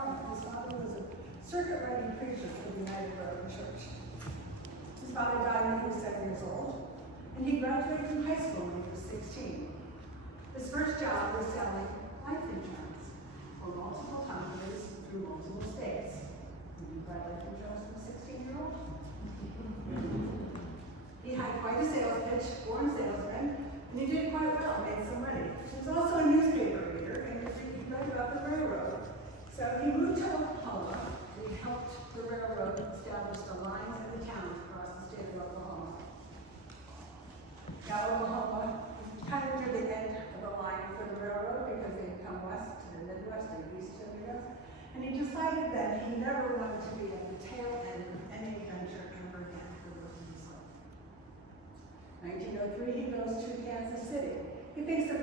farmer. His father was a circuit-riding preacher for the United Brethren Church. His father died when he was 7 years old, and he graduated from high school when he was 16. His first job was selling life insurance for multiple companies through multiple states. Did you buy life insurance from a 16-year-old? He had quite a sales pitch, born salesman, and he did quite well, made some money. He was also a newspaper reader, and he read about the railroad. So he moved to Oklahoma. He helped the railroad establish the lines and the towns across the state of Oklahoma. Now Oklahoma is kind of near the end of the line for the railroad because they had come west to the Midwest and east to the Midwest. And he decided that he never wanted to be at the tail end of any adventure ever again for the rest of his life. 1903, he goes to Kansas City. He thinks that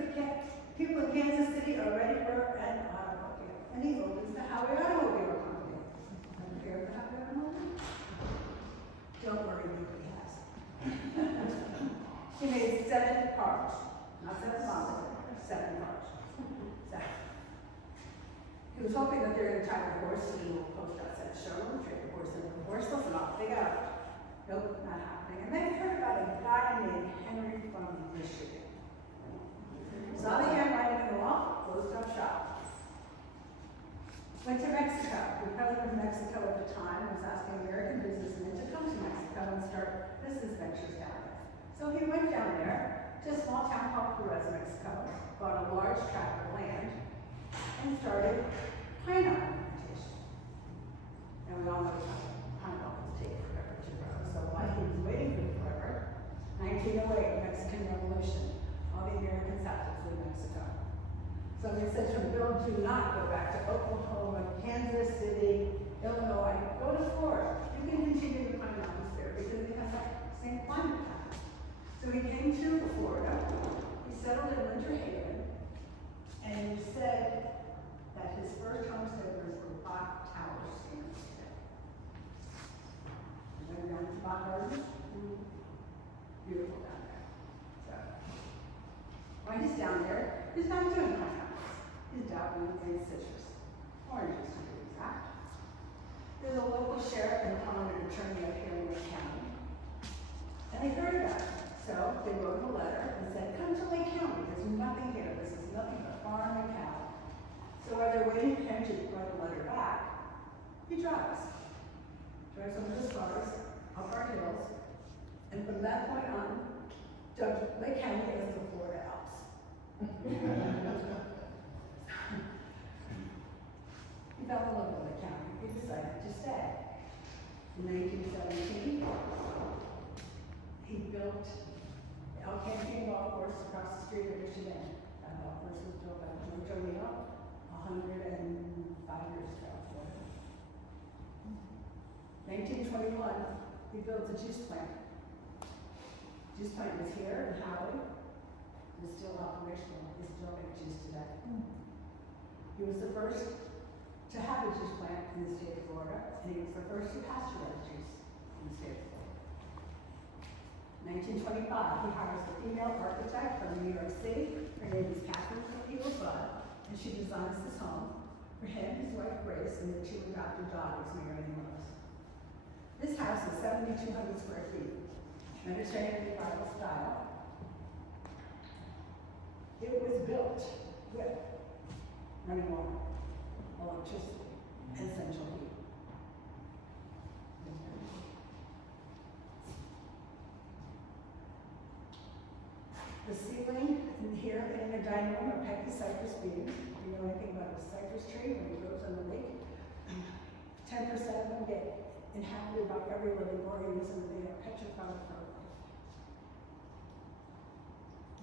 people in Kansas City are ready for an automobile, and he opens the Howey-in-the-Hills company. Ever hear of the Howey-in-the-Hills? Don't worry, nobody has. He made 7 cars, not 7 models, 7 cars. So, he was hoping that they're going to tie the horse to the little post outside the showroom, trade the horse into the horse, and off they go. Nope, not happening. And then he heard about a guy named Henry from Michigan. Saw the handwriting on the wall, closed up shop. Went to Mexico. The president of Mexico at the time was asking American businessmen to come to Mexico and start business ventures down there. So he went down there to a small town called Perez, Mexico, bought a large tract of land, and started pineapple plantation. And we all know pineapples take forever to grow. So while he was waiting for forever, 1908, Mexican Revolution, all the Americans had to flee Mexico. So he said to him, Bill, do not go back to Oklahoma, Kansas City, Illinois, go to Florida. You can continue to pineapples there because it has that same climate pattern. So he came to Florida, he settled in Winter Haven, and he said that his first homestead was the Bach Tower homestead. And then down to Bach Gardens, beautiful down there. So, while he's down there, he's not doing pineapples. He's dabbling in citrus, oranges to be exact. There's a local sheriff and prominent attorney up here in Lake County, and they heard about it. So they wrote him a letter and said, come to Lake County, there's nothing here, this is nothing but farm and cattle. So while they're waiting for him to write the letter back, he drives one of his cars up our hills, and from that point on, dubbed Lake County as the Florida Alps. He fell in love with Lake County, he decided to stay. In 1917, he built El Camping Golf Course across the street of Michigan. That golf course was built by Joe Leo 105 years ago. 1921, he built a juice plant. Juice plant was here in Howey. It is still operational. They still make juice today. He was the first to have a juice plant in the state of Florida, and he was the first to pasteurize juice in the state of Florida. 1925, he hires a female architect from New York City. Her name is Catherine Budd, and she designs this home for him, his wife Grace, and their 2 adopted daughters, Mary and Rose. This house is 7,200 square feet, Mediterranean revival style. It was built with running water, electricity, and central heat. The ceiling in here in the dining room are pecky cypress beams. If you know anything about a cypress tree, when it grows on the lake, 10% of them get inhabited by every living organism, and they are petrified for life.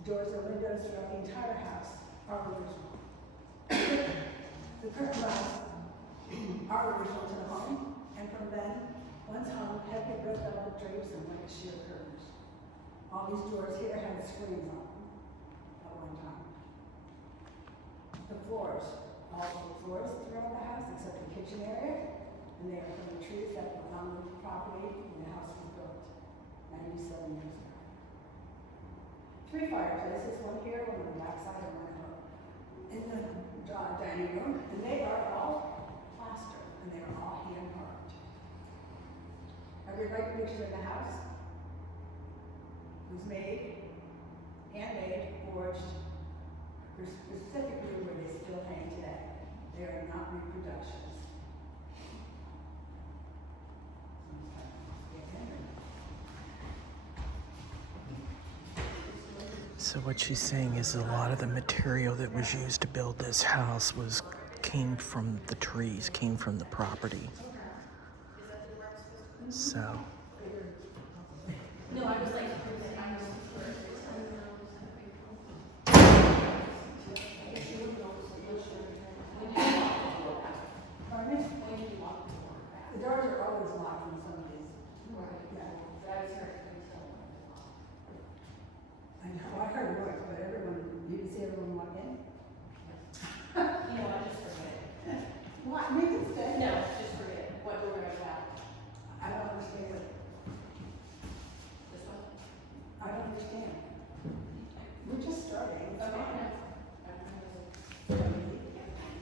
Doors and windows throughout the entire house are original. The curtain rods are original to the home, and from then, once hung, heavy red velvet drapes and white sheer curtains. All these doors here had screens on them at one time. The floors, all the floors throughout the house except the kitchen area, and they are from the trees that were on the property when the house was built 97 years ago. 3 fireplaces, one here, one on the back side, and one in the dining room, and they are all and they are all hand carved. Have you like pictures of the house? It was made, handmade, forged, for specifically where they still hang today. They are not reproductions. So what she's saying is a lot of the material that was used to build this house came from the trees, came from the property. So. No, I was like, Pardon me? The doors are always locked in some of these. I know, I heard noise, but you can see everyone walk in? you know, I just forget it. What, make it stay? No, just forget it. What door do I go out? I don't understand it. This one? I don't understand. We're just starting. It's Okay. fine.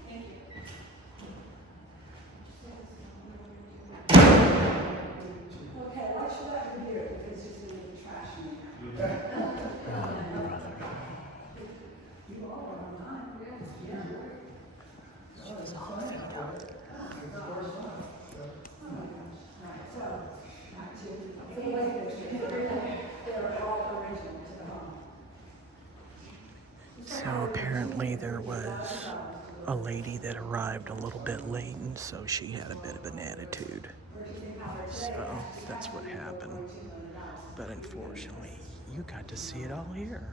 Thank you. Okay, why should I be here? Because there's gonna be trash in here. You all are online. Yeah. She's all filled out. They're all original to the home. So apparently there was a lady that arrived a little bit late, and so she had a bit of an attitude. So that's what happened. But unfortunately, you got to see it all here.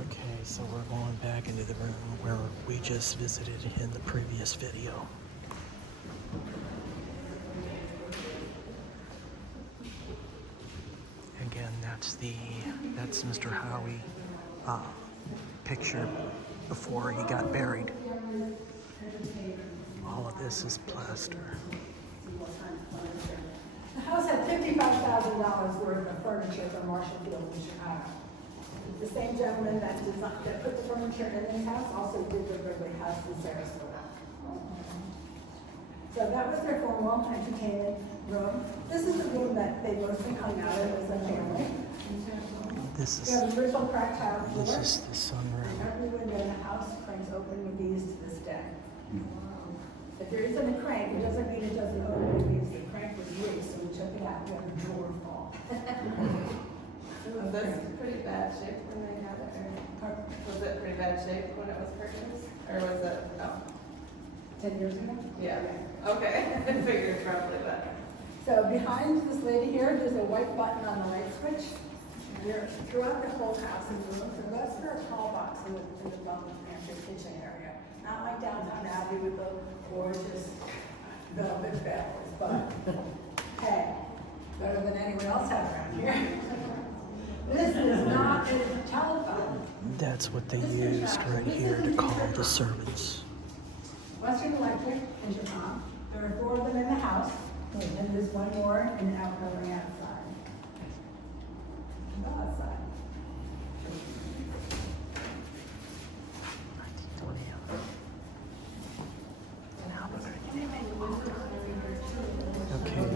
Okay, so we're going back into the room where we just visited in the previous video. Again, that's Mr. Howie picture before he got buried. All of this is plaster. The house had $55,000 worth of furniture from Marshall Field in Chicago. The same gentleman that put the furniture in the house also did the Wrigley House in Sarasota. So that was their formal entertainment room. This is the room that they mostly hung out in as a family. This We have is a original cracked tile floor. the sunroom. Every window in the house cranks open with these to this day. If there isn't a crank, it doesn't mean it doesn't open, it means the crank was loose, so we took it out, we have a drawer full. Was this pretty bad shape when they had it, or was it pretty bad shape when it was purchased, or was it, oh, 10 years ago? yeah, okay, I figured probably that. So behind this lady here, there's a white button on the light switch. We're throughout the whole house, and we look for that's for a call box in the button pantry kitchen area. Not like downtown Abbey with the gorgeous velvet bells, but hey, better than anyone else has around here. This is not a telephone. That's what they used right here to call the servants. Western Electric and Japan. There are 4 of them in the house, and there's one more in the outbuilding outside. Go outside. Okay,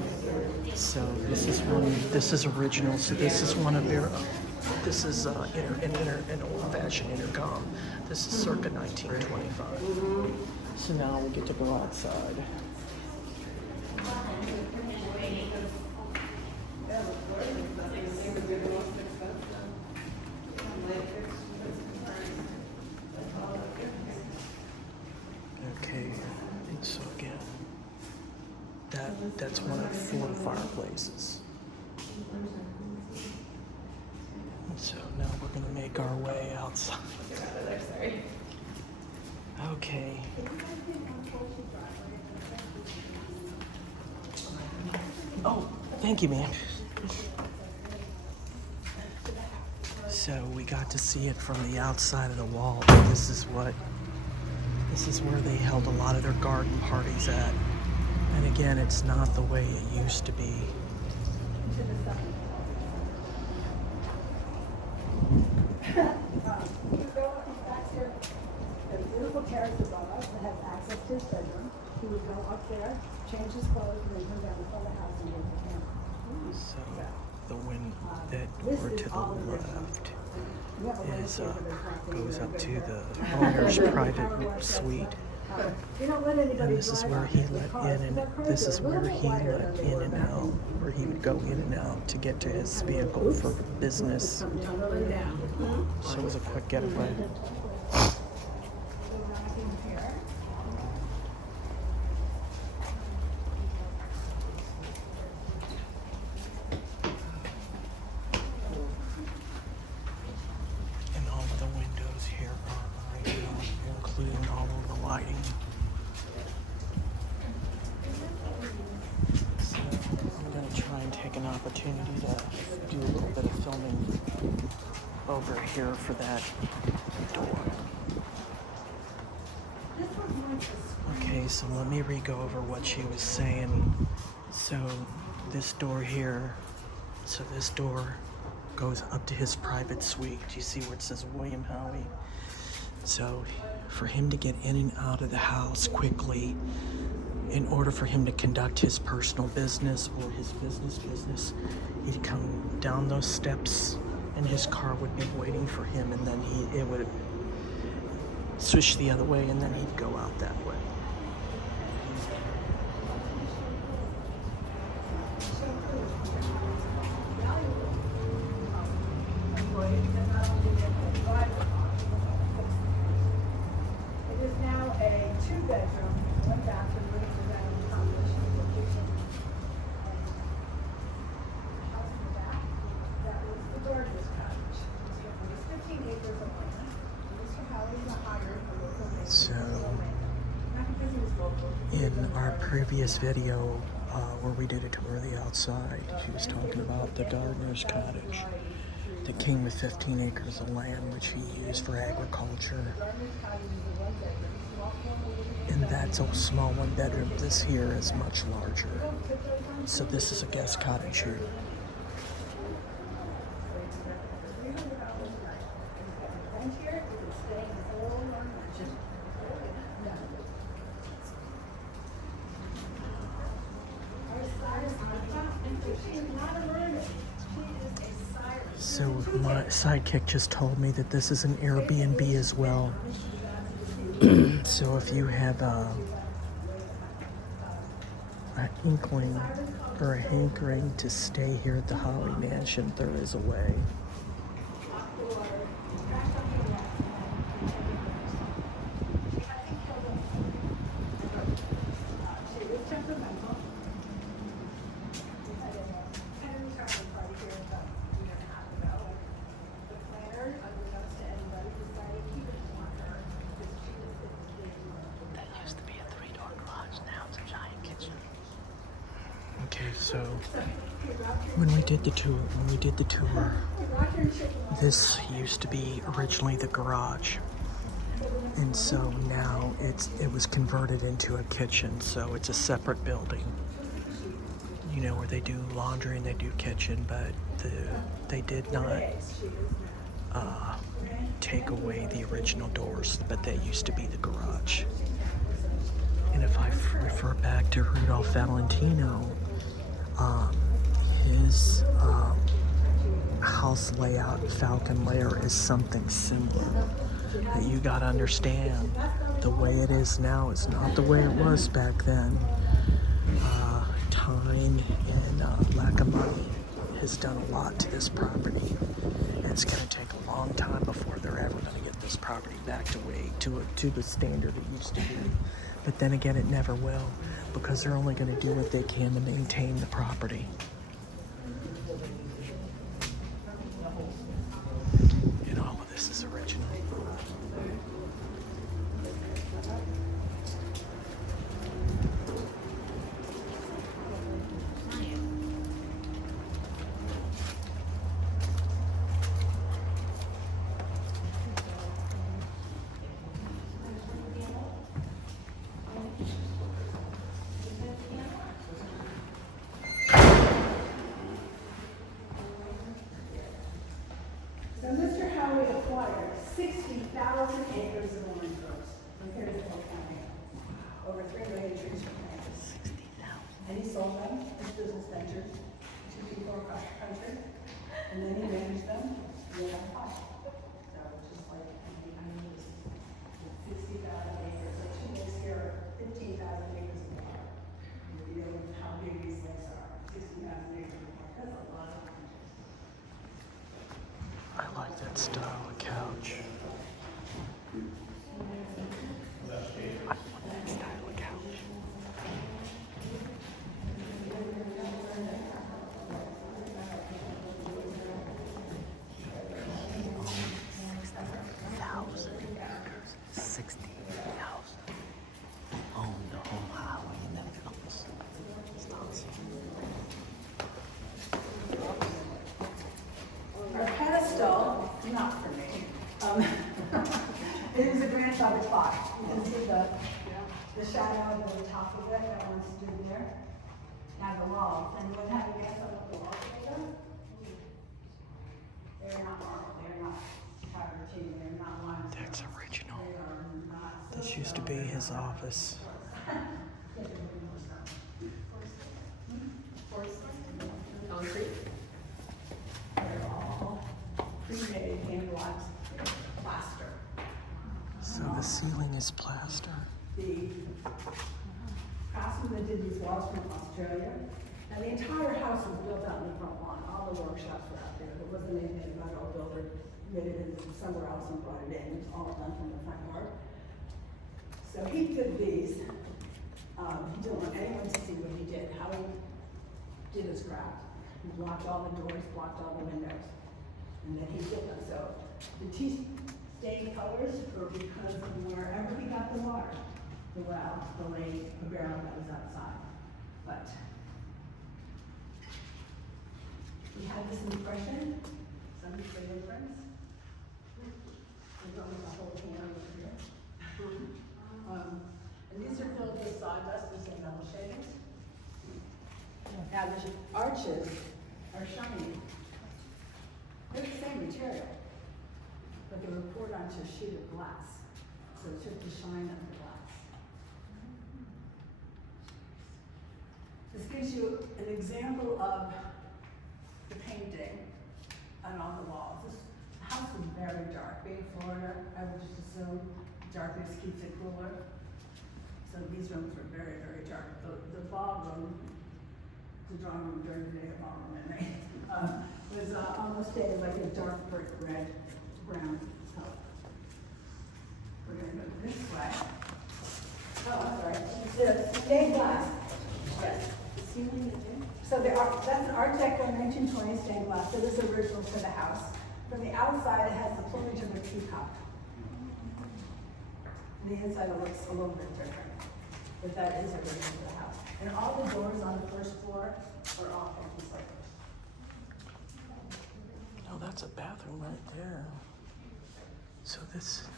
so this is original, so this is one of their, this is an old-fashioned intercom. This is circa 1925. So now we get to go outside. Okay, and so again, that's one of 4 fireplaces. So now we're gonna make our way outside. Sorry. Okay. Oh, thank you, ma'am. So we got to see it from the outside of the wall. This is where they held a lot of their garden parties at. And again, it's not the way it used to be. there, change his clothes, and then come down in front of the house and get the camera. So the wind that door to the left is goes up to the owner's private suite. You don't let anybody And this is drive where on he it with let cars. in, Is that and crazy? this is A little where he quieter let than they in were and back out, where he would go in and out to get to his vehicle for business. Something totally down. So it was a quick getaway. And all of the windows here are original, including all of the lighting. So I'm gonna try and take an opportunity to do a little bit of filming over here for that door. Okay, so let me re-go over what she was saying. So this door here, so this door goes up to his private suite. Do you see where it says William Howey? So for him to get in and out of the house quickly, in order for him to conduct his personal business or his business, he'd come down those steps and his car would be waiting for him, and then it would switch the other way, and then he'd go out that way. It is now a 2-bedroom, 1-bathroom, redevelopment combination with a kitchen. House in the back, that was the gardener's cottage. It was 15 acres of land. Mr. Howey hired a local man. So, Not because he was local. in our previous video, where we did a tour of the outside, she was talking about the gardener's cottage that came with 15 acres of land, which he used for agriculture. And that's a small 1-bedroom. This here is much larger. So this is a guest cottage here. Rent here, you can stay in the whole mansion. So my sidekick just told me that this is an Airbnb as well. So if you have an inkling or a hankering to stay here at the Howey Mansion, there is a way. That used to be a 3-door garage, now it's a giant kitchen. Okay, so when we did the tour, this used to be originally the garage. And so now it was converted into a kitchen, so it's a separate building. You know, where they do laundry and they do kitchen, but they did not take away the original doors, but they used to be the garage. And if I refer back to Rudolph Valentino, his house layout, Falcon Lair, is something similar. That you gotta understand, the way it is now is not the way it was back then. Time and lack of money has done a lot to this property. And it's gonna take a long time before they're ever gonna get this property back to the standard it used to be. But then again, it never will, because they're only gonna do what they can to maintain the property. And all of this is original. So Mr. Howey acquired 60,000 acres of orange groves. Compared to the whole county. Over 3 million trees for plants. And he sold them as business ventures to people across the country. And then he managed them, and they had five. So just like, I mean, it was 60,000 acres, like 2 lakes here are 15,000 acres of water. You know how big these lakes are, 60,000 acres of water, that's a lot of land. I like that style of couch. I want that style of couch. On the whole Howey-in-the-Hills. It's awesome. Our pedestal, not for me. It was a grandfather clock. You can see the shadow of the top of it, that one stood there. Now the walls, and what have you guys on the walls later? They're not marble, they're not travertine, they're not lines. That's original. They are not. This used to be his office. Concrete. They're all pre-made, hand-blocked plaster. So the ceiling is plaster. The craftsman that did these walls from Australia, and the entire house was built out in the front lawn. All the workshops were out there. There wasn't anything about our builder made it in somewhere else and brought it in. It was all done from the front yard. So he did these. He didn't want anyone to see what he did, how he did his craft. He blocked all the doors, blocked all the windows, and then he did them. So the tea stained colors were because of wherever he got the water, the well, the lake, the barrel that was outside. But we had this impression, some fingerprints. There's almost a whole can over here. And these are filled with sawdust with some metal shavings. Now the arches are shiny. They're the same material, but they were poured onto a sheet of glass, so it took the shine of the glass. This gives you an example of the painting on all the walls. This house was very dark. Being Florida, I would just assume darkness keeps it cooler. So these rooms were very, very dark. The ballroom, the drawing room during the day, a ballroom at night, was almost faded like a dark brick red, brown color. We're gonna go this way. Oh, I'm sorry. The stained glass. Yes. So that's an Art Deco 1920 stained glass. So this is original to the house. From the outside, it has the plumage of a peacock. The inside it looks a little bit different, but that is original to the house. And all the doors on the first floor are all empty slivers. Oh, that's a bathroom right there. So this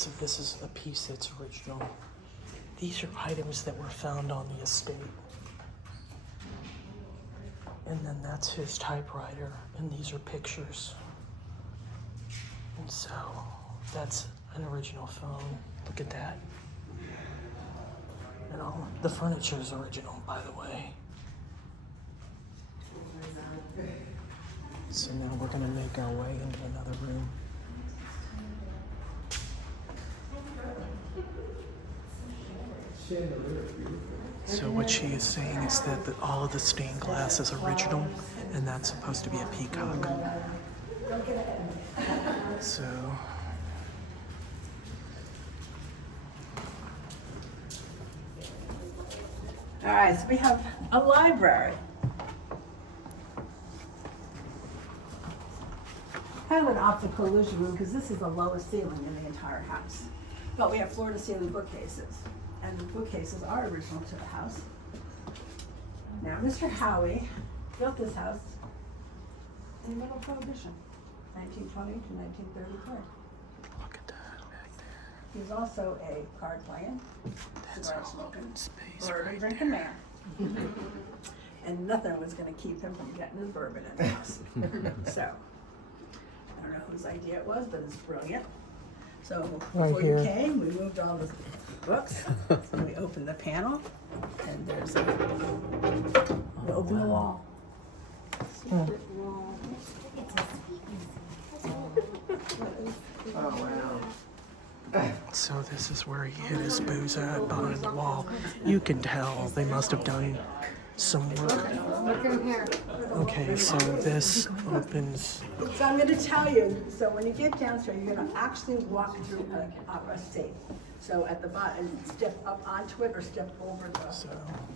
is a piece that's original. These are items that were found on the estate. And then that's his typewriter, and these are pictures. And so that's an original phone. Look at that. And all the furniture is original, by the way. So now we're gonna make our way into another room. So what she is saying is that all of the stained glass is original, and that's supposed to be a peacock. So All right, so we have a library. Kind of an optical illusion room because this is the lowest ceiling in the entire house. But we have floor-to-ceiling bookcases, and the bookcases are original to the house. Now, Mr. Howey built this house in the middle of Prohibition, 1920 to 1933. look at that back there. He was also a card playing, That's cigar our smoking, open space bourbon right drinking man. And nothing was gonna keep him from getting his bourbon in the house. So, I don't know whose idea it was, but it's brilliant. So Right before here. you came, we moved all the books, and we opened the panel, and there's a, we opened the wall. Secret wall. It's a So this is where he hid his booze at, behind the wall. You can tell they must have done some work. Look in here. Okay, so this opens. So I'm gonna tell you, so when you get downstairs, you're gonna actually walk through a safe. So at the bottom, step up onto it or step over the, So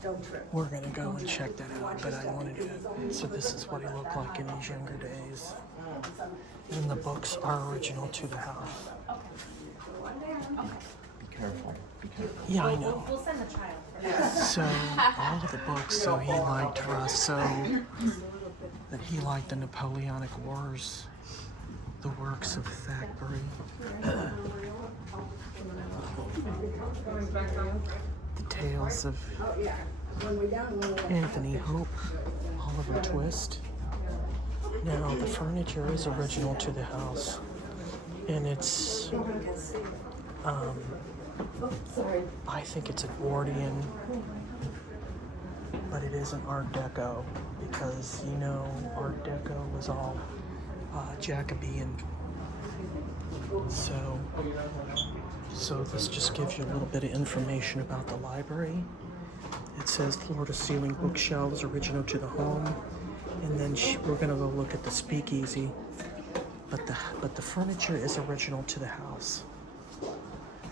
don't trip. we're gonna go and check that out, but I wanted to. So this is what he looked like in his younger days. And the books are original to the house. Be careful. Be careful. Yeah, I know. We'll send the child first. So all of the books, so he liked Russo, that he liked the Napoleonic Wars, the works of Thackeray, the tales of Oh, yeah. When we're down, Anthony Hope, Oliver Twist. Now the furniture is original to the house, and it's I think it's Edwardian, but it isn't Art Deco, because you know Art Deco was all Jacobean. So this just gives you a little bit of information about the library. It says floor-to-ceiling bookshelves original to the home, and then we're gonna go look at the speakeasy. But the furniture is original to the house.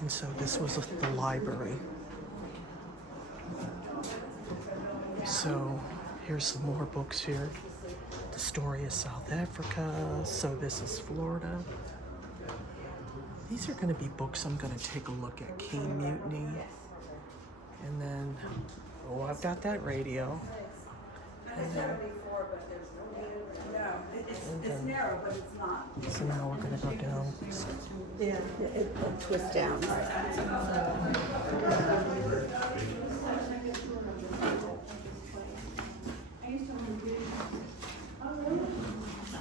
And so this was the library. So here's some more books here. The story of South Africa. So this is Florida. These are going to be books I'm going to take a look at. King Mutiny. And then, oh, I've got that radio. And then, it's narrow, but it's not. so now we're going to go down. Yeah, it twists down.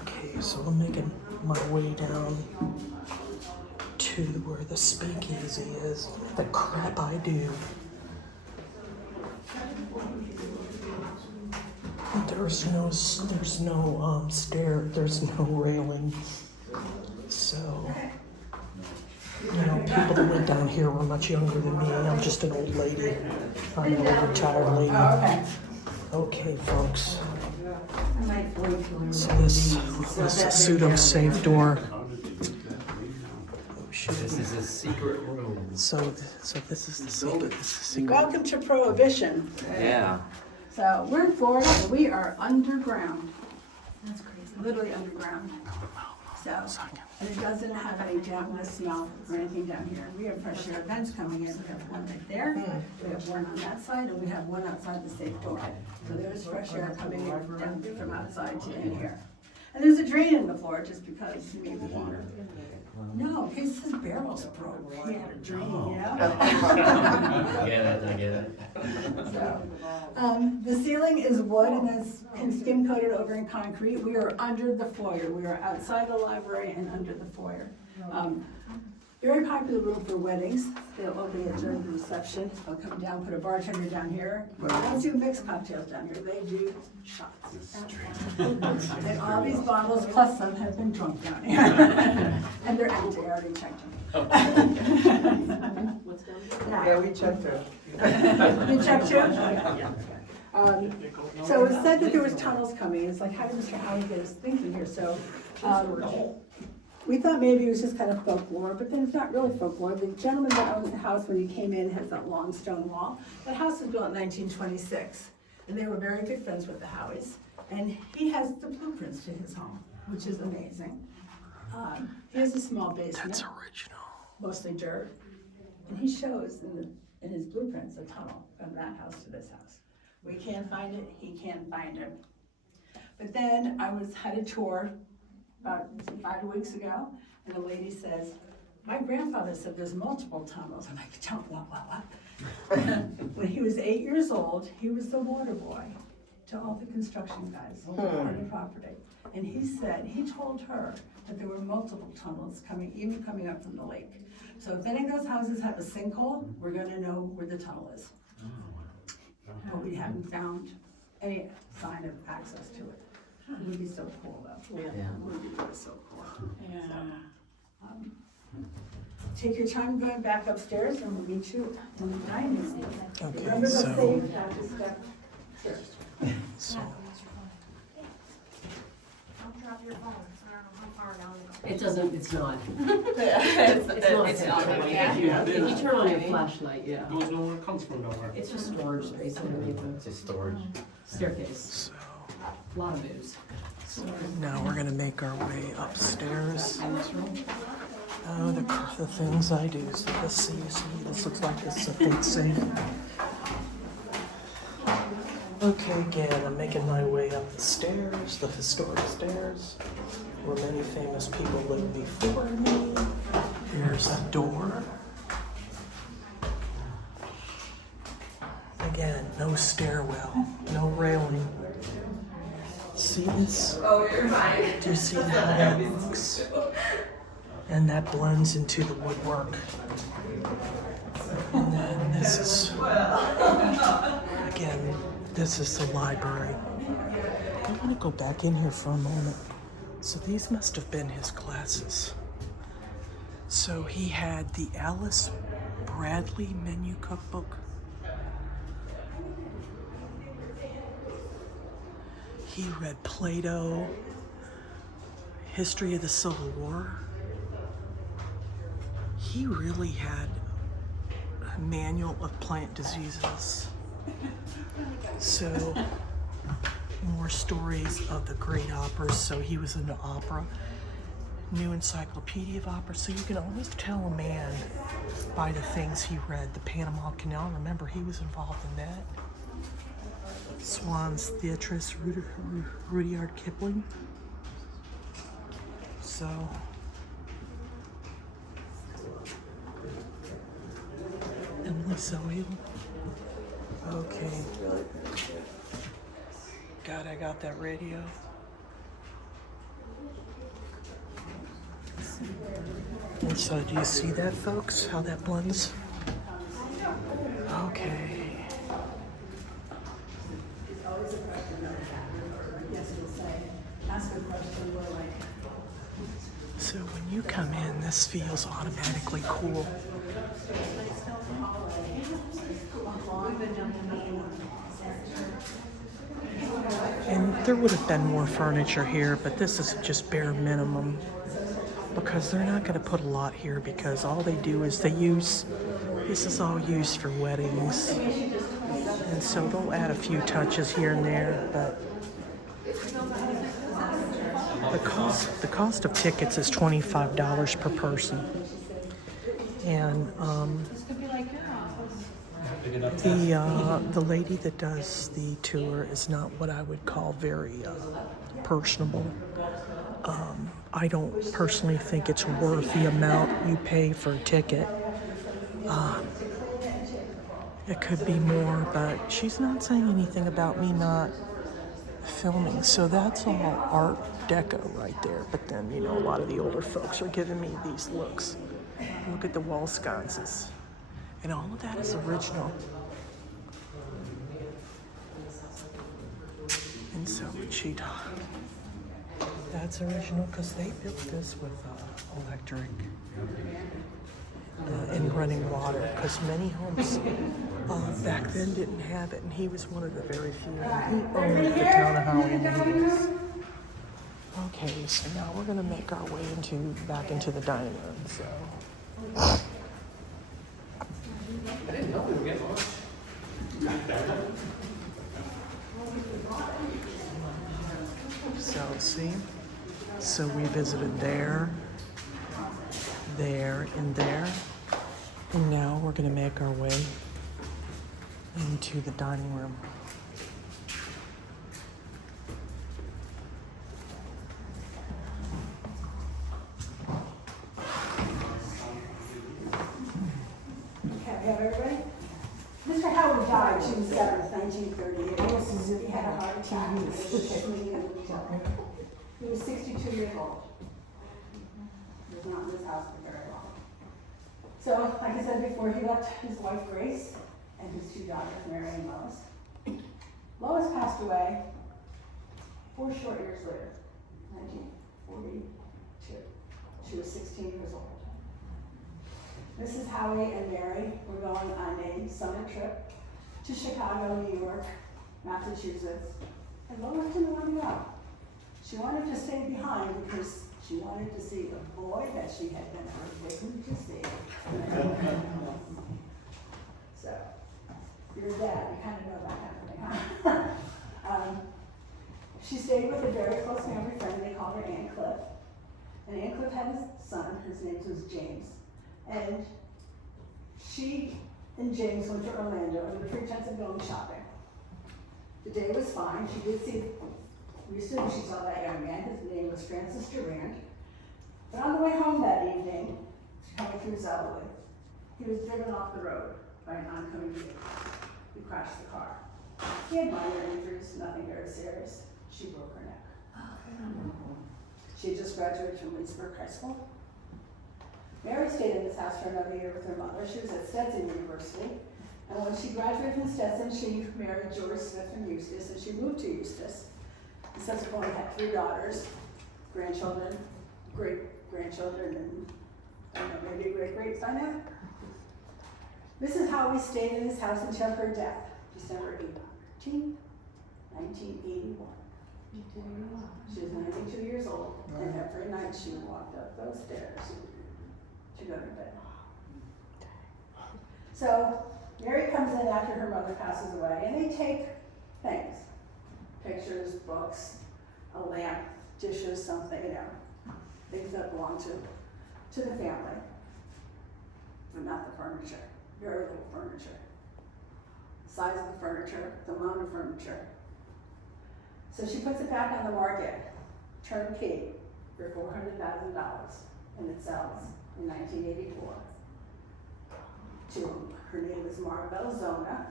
Okay, so I'm making my way down to where the speakeasy is. The crap I do. There's no stair, there's no railing. So, you know, people that went down here were much younger than me. I'm just an old lady. I'm an old retired lady. Okay. Okay, folks. So this was a pseudo-safe door. Oh, shit. This is a secret room. So this is the secret. This is the secret. Welcome to Prohibition. Yeah. So we're in Florida, and we are underground, That's crazy. literally underground. So, and it doesn't have any dampness smell or anything down here. We have fresh air vents coming in. We have one right there, we have one on that side, and we have one outside the safe door. So there's fresh air coming in down from outside to in here. And there's a drain in the floor just because maybe water. No, his barrels broke. He had a drain, you know? I get it. So, the ceiling is wood and is skim coated over in concrete. We are under the foyer. We are outside the library and under the foyer. Very popular room for weddings. They'll open it during the reception. They'll come down, put a bartender down here. They don't do mixed cocktails down here. They do shots. And all these bottles, plus some, have been drunk down here. And they're empty. I already checked them. Yeah, we checked it. You checked too? So it was said that there was tunnels coming. It's like, how did Mr. Howey get his thinking here? So, we thought maybe it was just kind of folklore, but then it's not really folklore. The gentleman that owned the house when you came in has that long stone wall. That house was built in 1926, and they were very good friends with the Howeys. And he has the blueprints to his home, which is amazing. He has a small basement. That's original. Mostly dirt. And he shows in his blueprints a tunnel from that house to this house. We can't find it, he can't find it. But then I had a tour about 5 weeks ago, and a lady says, my grandfather said there's multiple tunnels. I'm like, what? When he was 8 years old, he was the water boy to all the construction guys on the property. And he said, he told her that there were multiple tunnels coming, even coming up from the lake. So if any of those houses have a sinkhole, we're gonna know where the tunnel is. But we haven't found any sign of access to it. It would be so cool though. Yeah. It would be really so cool. Yeah. Um, Take your time going back upstairs and we'll meet you in the dining room. Okay, Remember the so, safe, not to step. so, Don't drop your phone, so I don't know how far down to go. It doesn't, it's not. It's not. not. If you turn on your flashlight, yeah. Goes nowhere, comes from nowhere. It's just storage space underneath It's the just storage. staircase. so, A lot of booze. now we're gonna make our way upstairs. Oh, the things I do. So let's see, this looks like this is a big safe. Okay, again, I'm making my way up the stairs, the historic stairs, where many famous people lived before me. Here's a door. Again, no stairwell, no railing. See this? Oh, you're fine. Do you see how that looks? And that blends into the woodwork. And then this is, again, this is the library. I want to go back in here for a moment. So these must have been his classes. So he had the Alice Bradley menu cookbook. He read Plato, History of the Civil War. He really had a manual of plant diseases. So, more stories of the great operas. So he was into opera. New Encyclopedia of Opera. So you can always tell a man by the things he read. The Panama Canal, remember he was involved in that. Swan's Theatress, Rudyard Kipling. So, Emily Zoe. Okay. God, I got that radio. And so, do you see that, folks? How that blends? Okay. So when you come in, this feels automatically cool. And there would have been more furniture here, but this is just bare minimum because they're not going to put a lot here because all they do is this is all used for weddings. And so they'll add a few touches here and there, but the cost of tickets is $25 per person. And the lady that does the tour is not what I would call very personable. I don't personally think it's worth the amount you pay for a ticket. It could be more, but she's not saying anything about me not filming. So that's all Art Deco right there. But then, you know, a lot of the older folks are giving me these looks. Look at the wall sconces. And all of that is original. And so that's original because they built this with electric and running water because many homes back then didn't have it, and he was one of the very few. He owned the town of Howey-in-the-Hills. Okay, so now we're gonna make our way back into the dining room. So. I didn't know we would get lunch. So see, so we visited there, and there, and now we're gonna make our way into the dining room. Okay, we have everybody? Mr. Howard died June 7th, 1938. He had a heart attack. He was 62 years old. He was not in this house for very long. So, like I said before, he left his wife Grace and his two daughters, Mary and Lois. Lois passed away 4 short years later, 1942. She was 16 years old. Mrs. Howey and Mary were going on a summer trip to Chicago, New York, Massachusetts, and Lois didn't want to go. She wanted to stay behind because she wanted to see the boy that she had been forbidden to see. So, your dad, you kind of know that kind of thing, huh? She stayed with a very close family friend, they called her Aunt Cliff. And Aunt Cliff had a son, his name was James. And she and James went to Orlando under the pretense of going shopping. The day was fine. She did see, we assumed she saw that young man. His name was Francis Durand. But on the way home that evening, coming through Zelwood, he was driven off the road by an oncoming vehicle. He crashed the car. He had minor injuries, nothing very serious. She broke her neck. She had just graduated from Leesburg High School. Mary stayed in this house for another year with her mother. She was at Stetson University. And when she graduated from Stetson, she married George Smith from Eustis, and she moved to Eustis. And subsequently had 3 daughters, grandchildren, great-grandchildren, and I don't know, maybe great-greats by now. Mrs. Howey stayed in this house until her death, December 18, 1981. She was 92 years old, and every night she walked up those stairs to go to bed. So Mary comes in after her mother passes away, and they take things, pictures, books, a lamp, dishes, something, things that belong to the family, but not the furniture, very little furniture. Size of the furniture, the amount of furniture. So she puts it back on the market, turnkey, for $400,000, and it sells in 1984. Her name is Maribel Zona.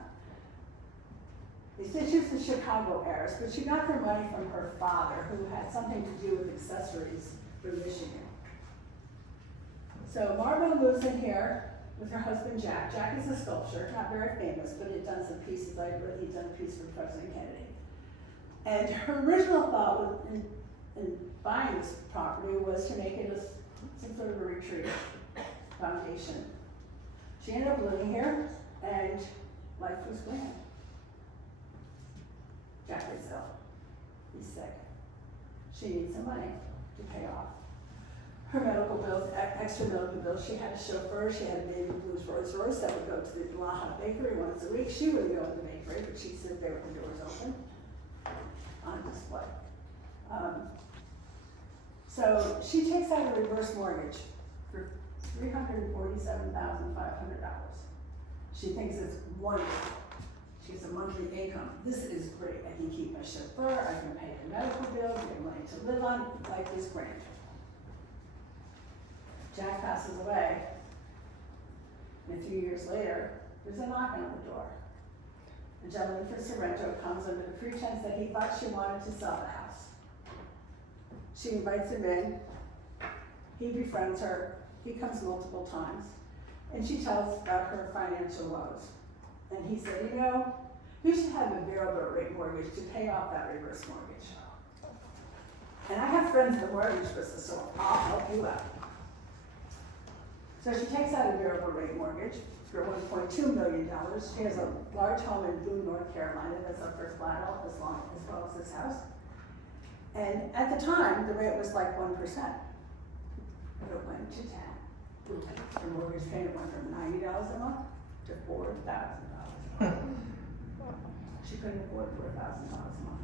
They said she was the Chicago heiress, but she got her money from her father, who had something to do with accessories from Michigan. So Maribel moves in here with her husband Jack. Jack is a sculptor, not very famous, but he'd done some pieces. I read he'd done a piece for President Kennedy. And her original thought in buying this property was to make it some sort of a retreat foundation. She ended up living here, and life was grand. Jack is ill. He's sick. She needs some money to pay off her medical bills, extra medical bills. She had a chauffeur. She had a baby blues Rolls Royce that would go to the Blaha Bakery once a week. She wouldn't go to the bakery, but she'd sit there with the doors open on display. So she takes out a reverse mortgage for $347,500. She thinks it's wonderful. She has a monthly income. This is great. I can keep my chauffeur, I can pay the medical bills, get money to live on. Life is great. Jack passes away, and a few years later, there's a knock on the door. A gentleman from Sorrento comes under the pretense that he thought she wanted to sell the house. She invites him in. He befriends her. He comes multiple times. And she tells about her financial woes. And he said, you should have a variable rate mortgage to pay off that reverse mortgage. And I have friends in the mortgage business, so I'll help you out. So she takes out a variable rate mortgage for $1.2 million. She has a large home in Boone, North Carolina that's up for collateral as well as this house. And at the time, the rate was like 1%. But it went to 10. Her mortgage payment went from $90 a month to $4,000 a month. She couldn't afford $4,000 a month.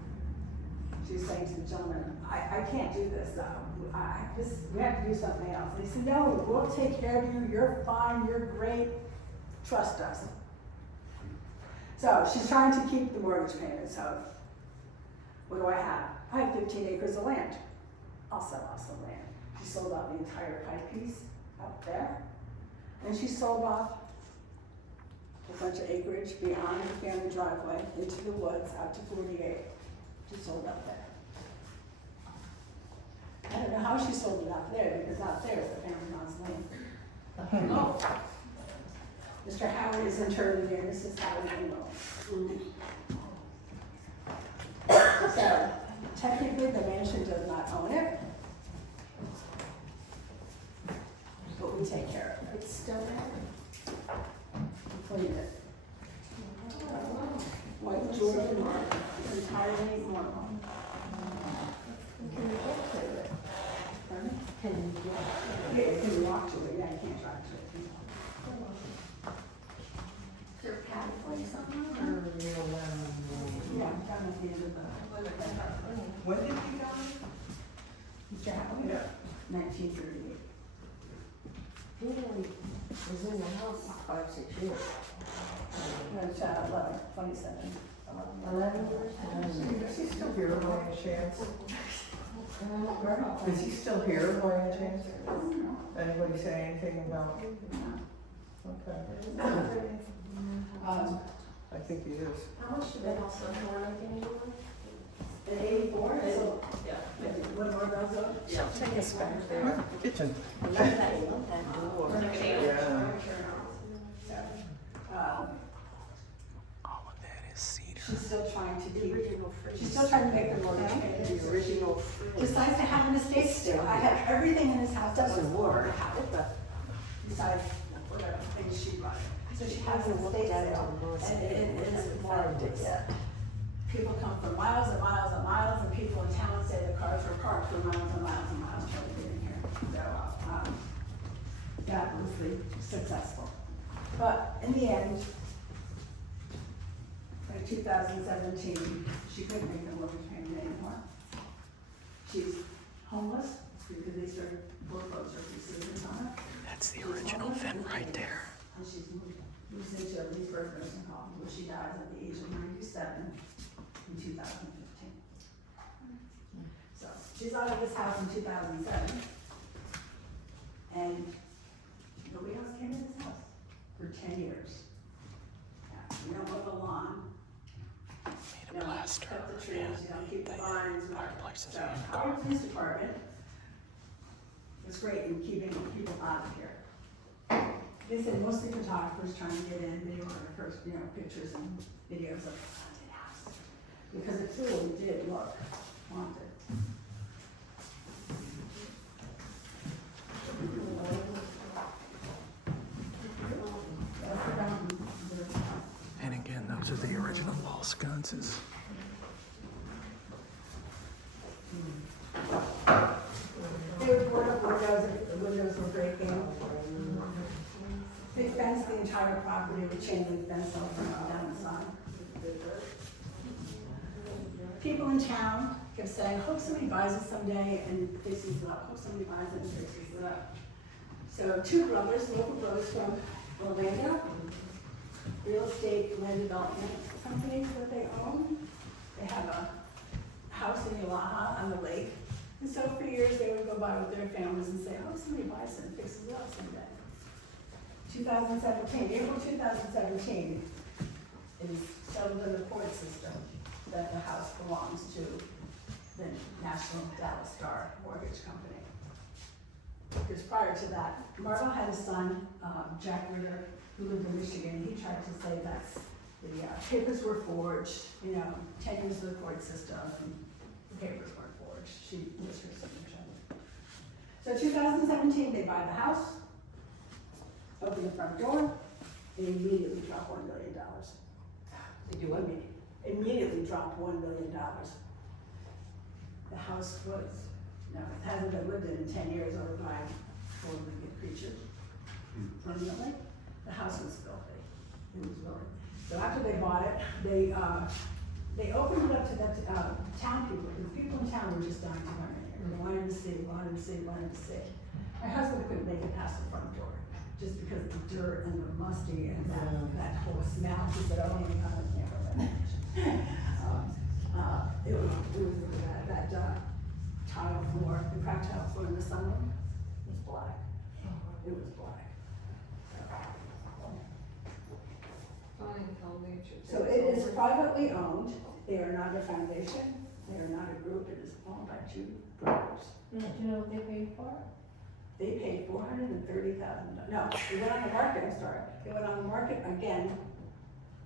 She's saying to the gentleman, I can't do this. We have to do something else. And he said, no, we'll take care of you. You're fine. You're great. Trust us. So she's trying to keep the mortgage payments up. What do I have? I have 15 acres of land. I'll sell off some land. She sold off the entire pie piece out there. And she sold off a bunch of acreage beyond the family driveway, into the woods, out to 48. She sold up there. I don't know how she sold it out there, because out there is the family mausoleum. Oh. Mr. Howard is interred there, Mrs. Howey-in-the-Hills. So, technically, the mansion does not own it, but we take care of it. It's still there. We cleaned it. White Georgian marble, it's entirely marble. Can you get to it? Pardon? Can you get to it? Yeah, you can walk to it, yeah, you can't drive to it. Is there a pathway somewhere? Yeah, down at the end of the. When did you die? Mr. Howard? Yeah. 1938. He was in the house 5-6 years. No, it's 27. 11 years? Is he still here by any chance? Pardon? Is he still here by any chance? Anybody say anything about? Okay. I think he is. How much did that also for anything? In 84, so. Yeah. What more about those? Yeah. Take us back there. Kitchen. I love that door. Yeah. All of that is cedar. She's still trying to The keep, original fridge. she's still trying to make the mortgage payment. The original fridge. Decides to have an estate still. I have everything in this house that was for her to have it, but besides whatever things she brought. So she has an estate still, and it is marvelous. People come from miles and miles and miles, and people in town say the cars were parked for miles and miles and miles trying to get in here. So, that was successful. But in the end, by 2017, she couldn't make the mortgage payment anymore. She's homeless because they started foreclosure proceedings on her. That's the original vent right there. And she's moved into a Leesburg nursing home, where she dies at the age of 97 in 2015. So she's out of this house in 2007, and nobody else came in this house for 10 years. Yeah, we don't mow the lawn. Need You a don't plaster. cut the trees, you don't keep the The vines. fireplaces So in. our police department is great in keeping people out of here. They said mostly photographers trying to get in, videographers, pictures and videos of the haunted house. Because it truly did look haunted. And again, those are the original wall sconces. They would board up windows if the windows were breaking. They fenced the entire property with chain link fence over and down the side. People in town kept saying, hope somebody buys it someday and fixes it up, hope somebody buys it and fixes it up. So two brothers, local brothers from Orlando, real estate land development companies that they own. They have a house in Ilaha on the lake. And so for years, they would go by with their families and say, oh, somebody buys it and fixes it up someday. 2017, April 2017, it is settled in the court system that the house belongs to the National Dallas Star Mortgage Company. Because prior to that, Margot had a son, Jack Ritter, who lived in Michigan. He tried to say that the papers were forged, 10 years of the court system, and the papers weren't forged. She was her signature. So 2017, they buy the house, open the front door, and immediately drop $1 million. Did you what? Immediately dropped $1 million. The house was, it hasn't been lived in 10 years or by four-legged creatures permanently. The house was filthy. It was really. So after they bought it, they opened it up to the town people, because people in town were just dying to come in here. They wanted to see. My husband couldn't make it past the front door, just because of the dirt and the musty and that whole smell. He said, oh, you can't live in. It was really bad. That tile floor, the cracked tile floor in the sunroom was black. It was black. So it is privately owned, they are not a foundation, they are not a group, it is owned by two brothers. Do you know what they paid for it? They paid $430,000, no, it went on the market, I'm sorry, it went on the market again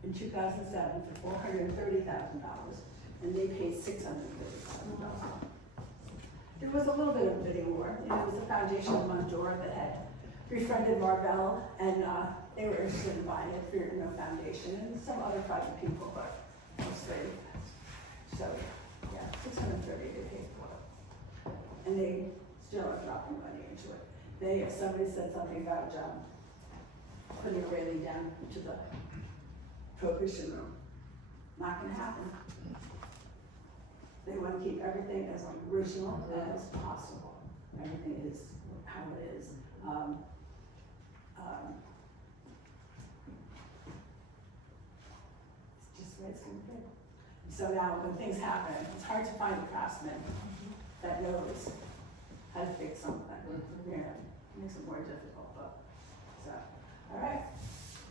in 2007 for $430,000, and they paid $630,000. There was a little bit of a bidding war, you know, it was a foundation of Mondor that had befriended Marvell, and they were interested in buying it for no foundation, and some other private people, but mostly, so, yeah, $630 they paid for it. And they still are dropping money into it. They, somebody said something about, putting a railing down to the prohibition room. Not gonna happen. They wanna keep everything as original as possible. Everything is how it is. It's just the way it's gonna be. So now, when things happen, it's hard to find a craftsman that knows how to fix something. You know, it makes it more difficult, but, so, all right.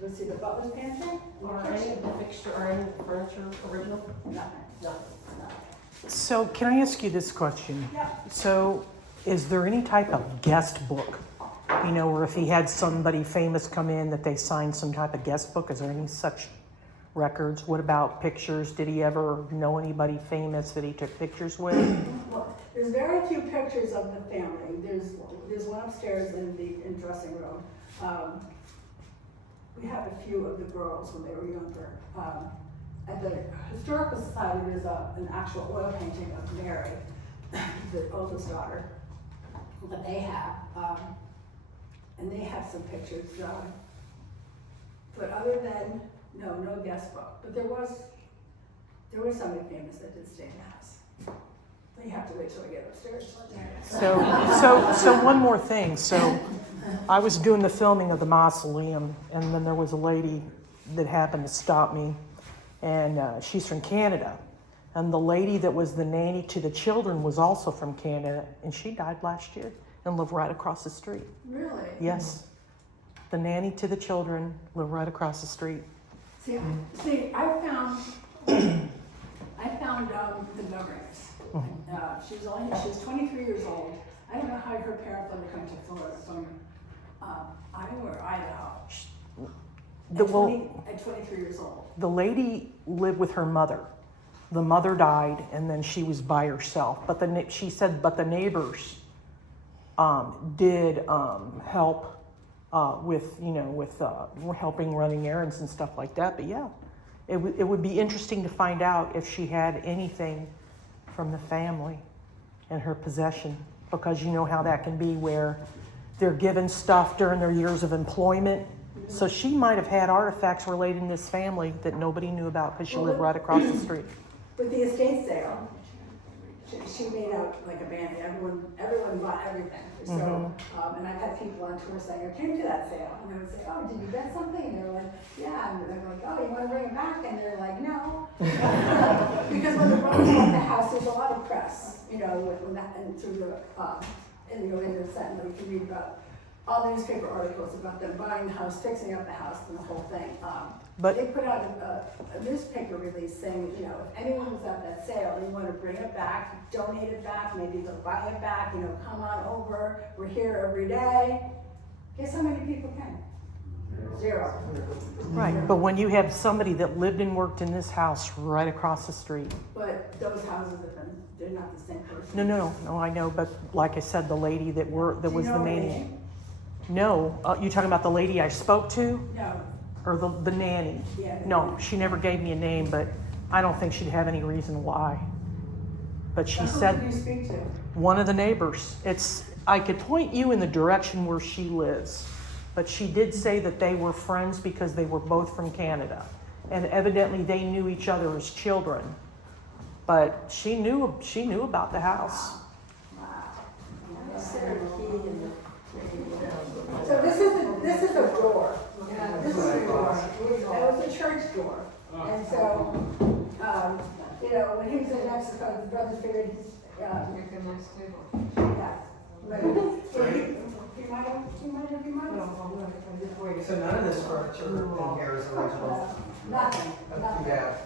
Let's see the butler's pantry? Are any of the fixture, or any of the furniture original? Nothing. No. So can I ask you this question? Yeah. So is there any type of guest book? You know, or if he had somebody famous come in that they signed some type of guest book, is there any such records? What about pictures? Did he ever know anybody famous that he took pictures with? Well, there's very few pictures of the family. There's one upstairs in the dressing room. We have a few of the girls when they were younger. At the Historical Society, there's an actual oil painting of Mary, the oldest daughter, that they have. And they have some pictures. But other than, no guest book. But there was somebody famous that did stay in the house. But you have to wait till we get upstairs. So one more thing. So I was doing the filming of the mausoleum, and then there was a lady that happened to stop me, and she's from Canada. And the lady that was the nanny to the children was also from Canada, and she died last year and lived right across the street. Really? Yes. The nanny to the children lived right across the street. See, I found the governess. She was 23 years old. I don't know how her parents let her come to Florida from Iowa or Idaho. At 23 years old. The lady lived with her mother. The mother died, and then she was by herself. But she said, but the neighbors did help with helping running errands and stuff like that. But yeah, it would be interesting to find out if she had anything from the family in her possession, because you know how that can be where they're given stuff during their years of employment. So she might have had artifacts related to this family that nobody knew about because she lived right across the street. With the estate sale, she made out like a bandit. Everyone bought everything. So, and I've had people on tour saying, I came to that sale. And I would say, oh, did you get something? And they're like, yeah. And they're like, oh, you want to bring it back? And they're like, no. Because when the brothers bought the house, there's a lot of press, when that, and through the, in the Sentinel, you can read about all the newspaper articles about them buying the house, fixing up the house, and the whole thing. But they put out a newspaper release saying, if anyone was at that sale, you want to bring it back, donate it back, maybe they'll buy it back, come on over, we're here every day. Guess how many people came? 0. right, but when you have somebody that lived and worked in this house right across the street. But those houses they're not the same person. No, I know, but like I said, the lady that was the her nanny. name? No, you talking about the lady I spoke to? No. Or the nanny? Yeah, the No, nanny. she never gave me a name, but I don't think she'd have any reason why. But she Who said, did you speak to? one of the neighbors. I could point you in the direction where she lives, but she did say that they were friends because they were both from Canada. And evidently they knew each other as children. But she knew about the house. Wow. So this is a door. This is a door. It was a church door. And so, when he was in Mexico, the brothers figured he's, Your good next table. yeah. But he might have been mine. So none of this furniture in here is original? Nothing, That's too nothing. bad.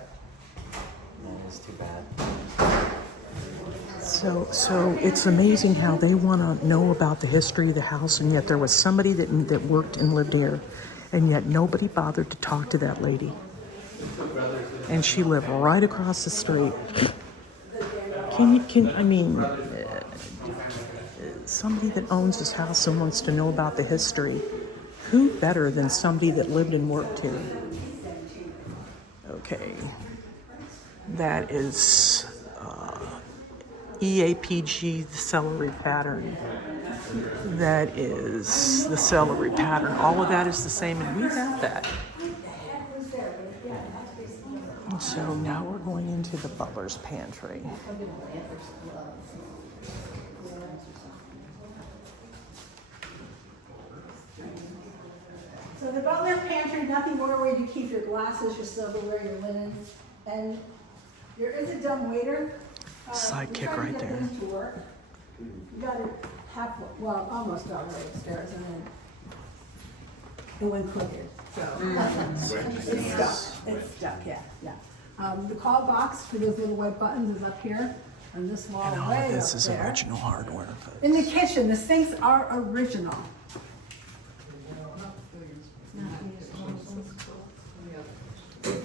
That is too bad. So it's amazing how they want to know about the history of the house, and yet there was somebody that worked and lived here, and yet nobody bothered to talk to that lady. And she lived right across the street. Somebody that owns this house and wants to know about the history, who better than somebody that lived and worked here? Okay, that is EAPG, the celery pattern. That is the celery pattern. All of that is the same, and we have that. So now we're going into the butler's pantry. So the butler's pantry, nothing more where you keep your glasses, your silverware, your linen, and there is a dumb waiter. Sidekick right there. To work. You got it almost all the way upstairs, and then it went crooked. So it's stuck. It's stuck. Yeah. The call box for those little white buttons is up here, and this wall And all way of this up is there. original hardware. In the kitchen, the sinks are original.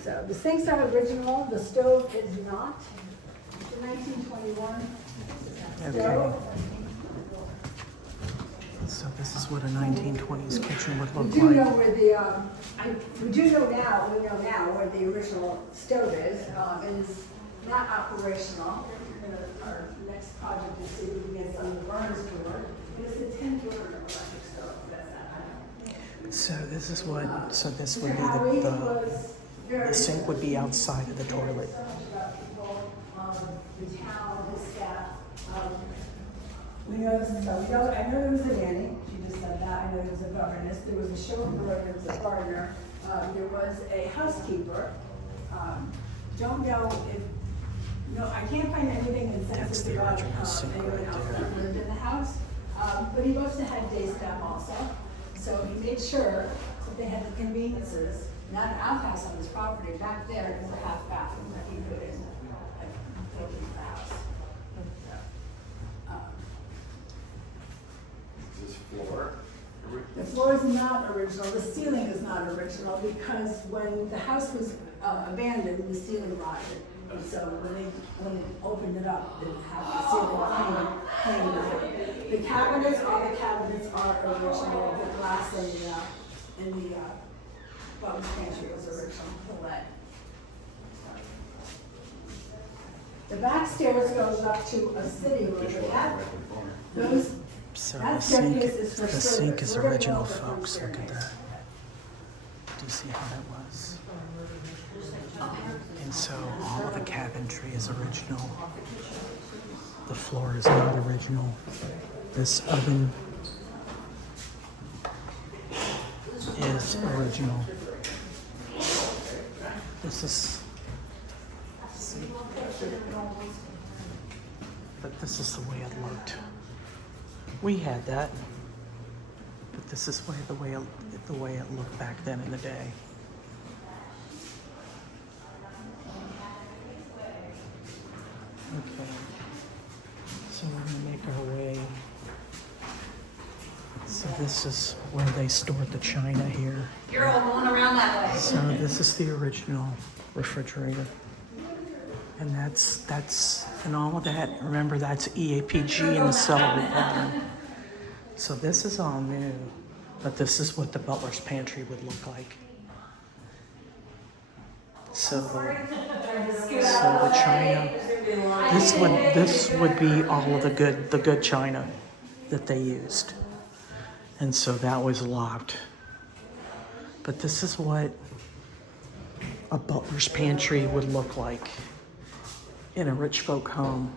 So the sinks are original, the stove is not. It's a 1921 Okay. stove. So this is what a 1920s kitchen would We look do know like. where the, we know now where the original stove is. It is not operational. Our next project is see if we can get some of the burners to work. It is a 10-burner electric stove. That's not. So this is what, so this would be Howie the was very. the sink would be outside of the toilet. About people, the town, his staff. We know, so I know there was a nanny, she just said that, I know there was a governess, there was a chauffeur, there was a gardener, there was a housekeeper. Don't know if, no, I can't find anything in That's census the about original sink anyone right else there. that lived in the house. But he must have had day staff also, so he made sure that they had the conveniences, not an outhouse on his property, back there is a half bathroom that he put in, like, into the house. This floor. The floor is not original, the ceiling is not original, because when the house was abandoned, the ceiling rotted. And so when they opened it up, they didn't have the ceiling cleaned out. The cabinets, all the cabinets are original, the glass in the butler's pantry was original, the lead. The back stairs goes up to a sitting room, but those So that the sink, staircase is for the sink service. is We're gonna original, go up the front folks. Look at staircase. that. Do you see how that was? And so all of the cabinetry is original. The floor is not original. This oven is original. This is, see, but this is the way it looked. We had that, but this is the way it looked back then in the day. Okay, so we're gonna make our way. So this is where they stored the china here. You're all going around that way. So this is the original refrigerator. And that's, and all of that, remember that's EAPG and the celery pattern. So this is all new, but this is what the butler's pantry would look like. So the china, this would be all of the good china that they used. And so that was locked. But this is what a butler's pantry would look like in a rich folk home.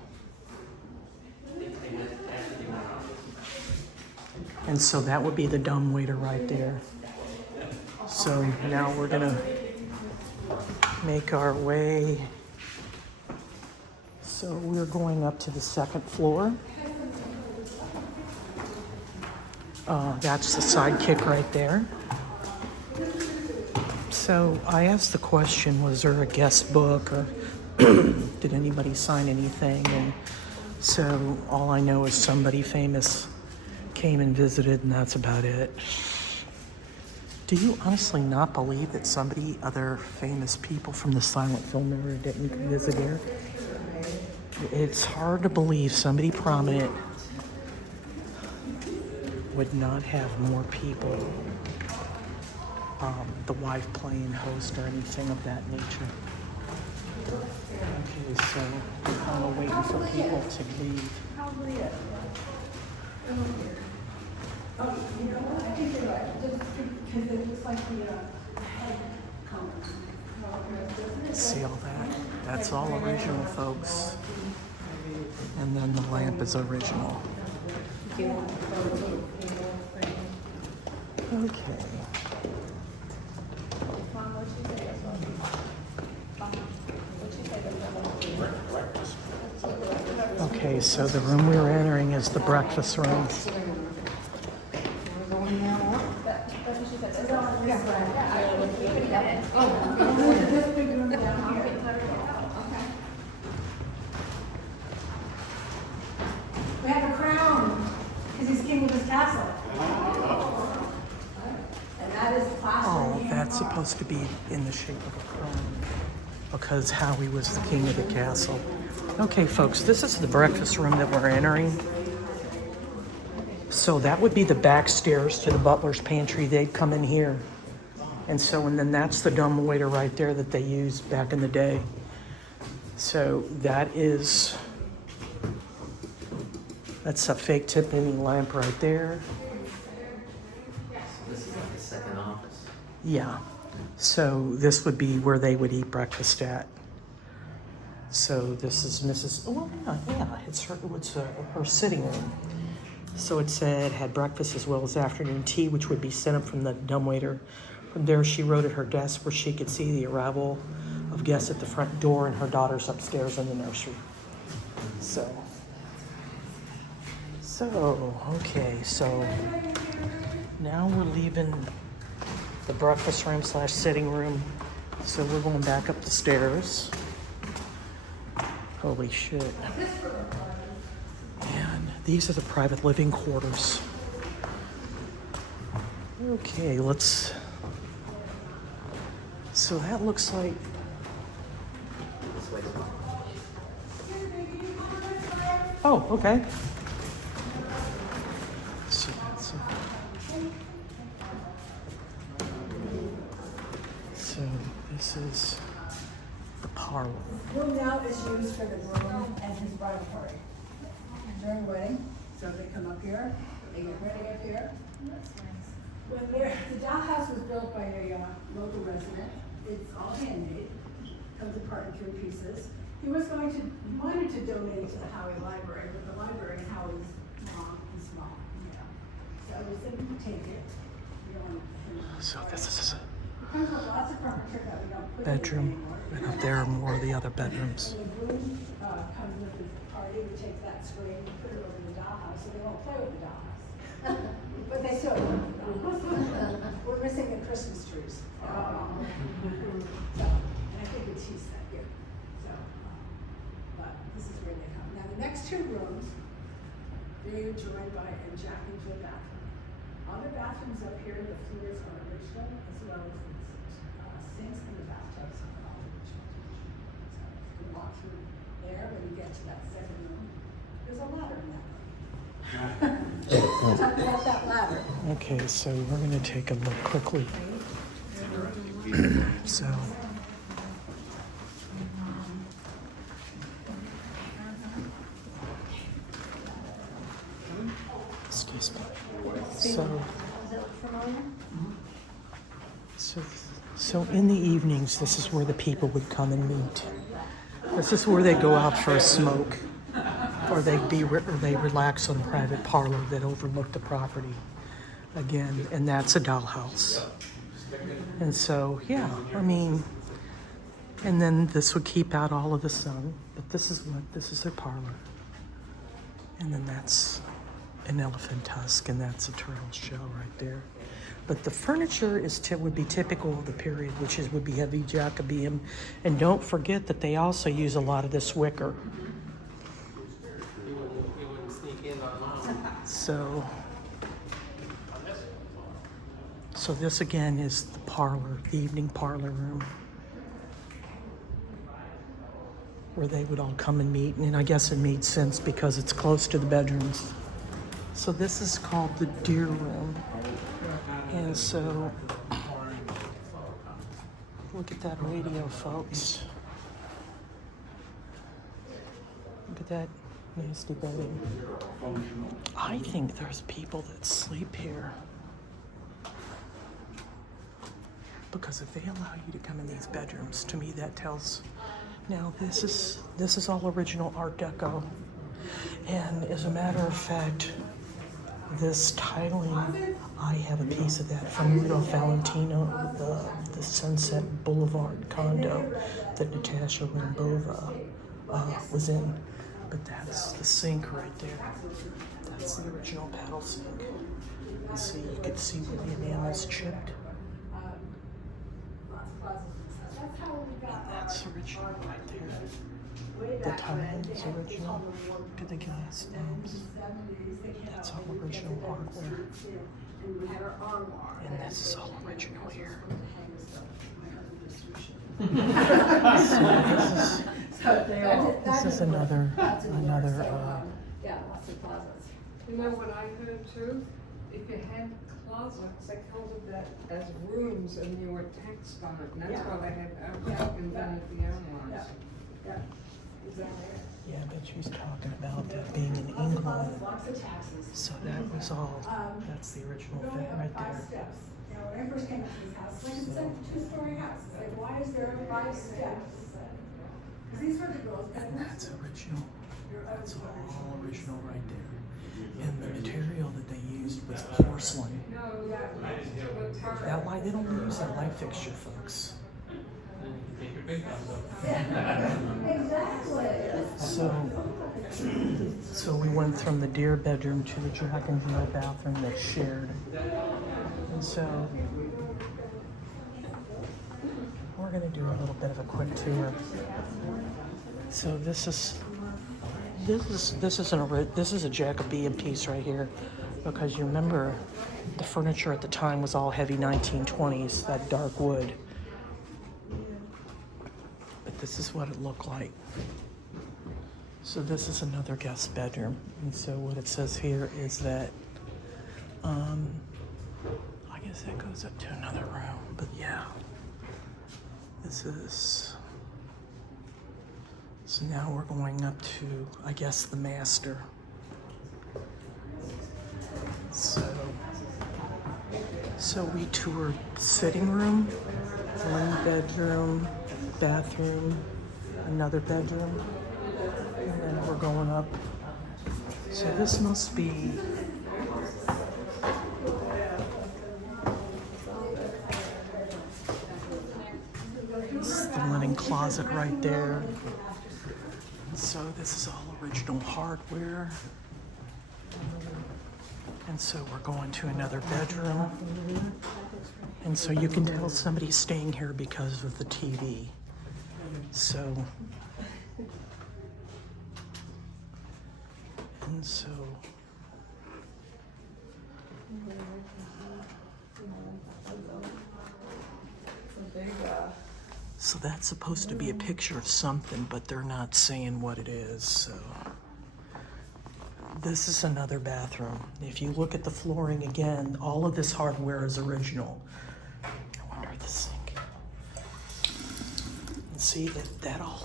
And so that would be the dumbwaiter right there. So now we're gonna make our way. So we're going up to the second floor. That's the sidekick right there. So I asked the question, was there a guest book or did anybody sign anything? And so all I know is somebody famous came and visited, and that's about it. Do you honestly not believe that other famous people from the silent film era didn't visit here? It's hard to believe somebody prominent would not have more people, the wife playing host or anything of that nature. Okay, so I'm kind of waiting for people to leave. Probably it. Oh, you know what? I think you're right. Just because it looks like the head comes. See all that? That's all original, folks. And then the lamp is original. Okay. Okay, so the room we were entering is the breakfast room. We have a crown, because he's king of his castle. And that is plastered. Oh, that's supposed to be in the shape of a crown because Howie was the king of the castle. Okay, folks, this is the breakfast room that we're entering. So that would be the back stairs to the butler's pantry. They'd come in here. And then that's the dumbwaiter right there that they used back in the day. So that's a fake Tiffany lamp right there. This is like a second office. Yeah. So this would be where they would eat breakfast at. So this is Mrs. Oh, yeah, it's her sitting room. So it said had breakfast as well as afternoon tea, which would be sent up from the dumbwaiter. From there, she wrote at her desk where she could see the arrival of guests at the front door and her daughters upstairs in the nursery. So okay, so now we're leaving the breakfast room / sitting room. So we're going back up the stairs. Holy shit. And these are the private living quarters. Okay, so that looks like, This way. oh, okay. So this is the parlor. Room now is used for the groom and his bridal party. During wedding, so they come up here, they get ready up here. The dollhouse was built by a local resident. It's all handmade, comes apart in 3 pieces. He wanted to donate it to the Howey Library, but the library in Howey's long and small, So we said we could take it. We don't want to. So this is Comes with lots of furniture that we don't put a in bedroom, anymore. and up there are more of the other bedrooms. And the groom comes with his party, we take that screen, we put it over the dollhouse, so they won't play with the dollhouse. But they still, we're missing the Christmas trees. And I think we tease that here, but this is where they come. Now, the next 2 rooms, they're joined by a Jack and Jill bathroom. All the bathrooms up here, the floors are original, as well as the sinks and the bathtubs are all original. So you can walk through there when you get to that 2nd room. There's a ladder in that room. Talk about that ladder. Okay, so we're gonna take a look quickly. So. Excuse me. So in the evenings, this is where the people would come and meet. This is where they go out for a smoke, or they relax on a private parlor that overlooked the property. Again, and that's a dollhouse. And so, yeah, I mean, and then this would keep out all of the sun. But this is their parlor. And then that's an elephant tusk, and that's a turtle shell right there. But the furniture would be typical of the period, which would be heavy Jacobean. And don't forget that they also use a lot of this wicker. You wouldn't sneak in on us. So this again is the parlor, the evening parlor room, where they would all come and meet. And I guess it made sense because it's close to the bedrooms. So this is called the deer room. And so, look at that radio, folks. Look at that nasty bedding. I think there's people that sleep here. Because if they allow you to come in these bedrooms, to me that tells. Now this is all original Art Deco. And as a matter of fact, this tiling, I have a piece of that from Rudolph Valentino, the Sunset Boulevard condo that Natasha Rambova was in. But that's the sink right there. That's the original paddle sink. And see, you can see where the enamel's chipped. And that's original right there. The tile is original. Look at the gas lamps. That's all original hardware. And this is all original here. This is another Yeah, lots of closets. You know what I heard too? If you had closets, they called that as rooms and you were taxed on it, and that's Yeah. why they had invented the airlines. Yeah, exactly. Yeah, but she's talking about that being in England. Lots of taxes. So that was all, that's the original We only thing have right 5 there. steps. You know, when I first came into this house, like it's a 2-story house. It's like, why is there 5 steps? Because these were the girls' And bedrooms. that's original. That's all original right there. And the material that they used was porcelain. No, that was the That light, they don't use that light fixture, folks. Exactly. So we went from the deer bedroom to the Jack and Jill bathroom that's shared. And so we're gonna do a little bit of a quick tour. So this is a Jacobean piece right here, because you remember the furniture at the time was all heavy 1920s, that dark wood. But this is what it looked like. So this is another guest bedroom. And so what it says here is that, I guess that goes up to another room, but yeah. This is, so now we're going up to, I guess, the master. So we toured sitting room, 1 bedroom, bathroom, another bedroom, and then we're going up. So this must be, this is the linen closet right there. So this is all original hardware. And so we're going to another bedroom. And so you can tell somebody's staying here because of the TV. So, and so, so that's supposed to be a picture of something, but they're not saying what it is, so. This is another bathroom. If you look at the flooring again, all of this hardware is original. I wonder the sink. And see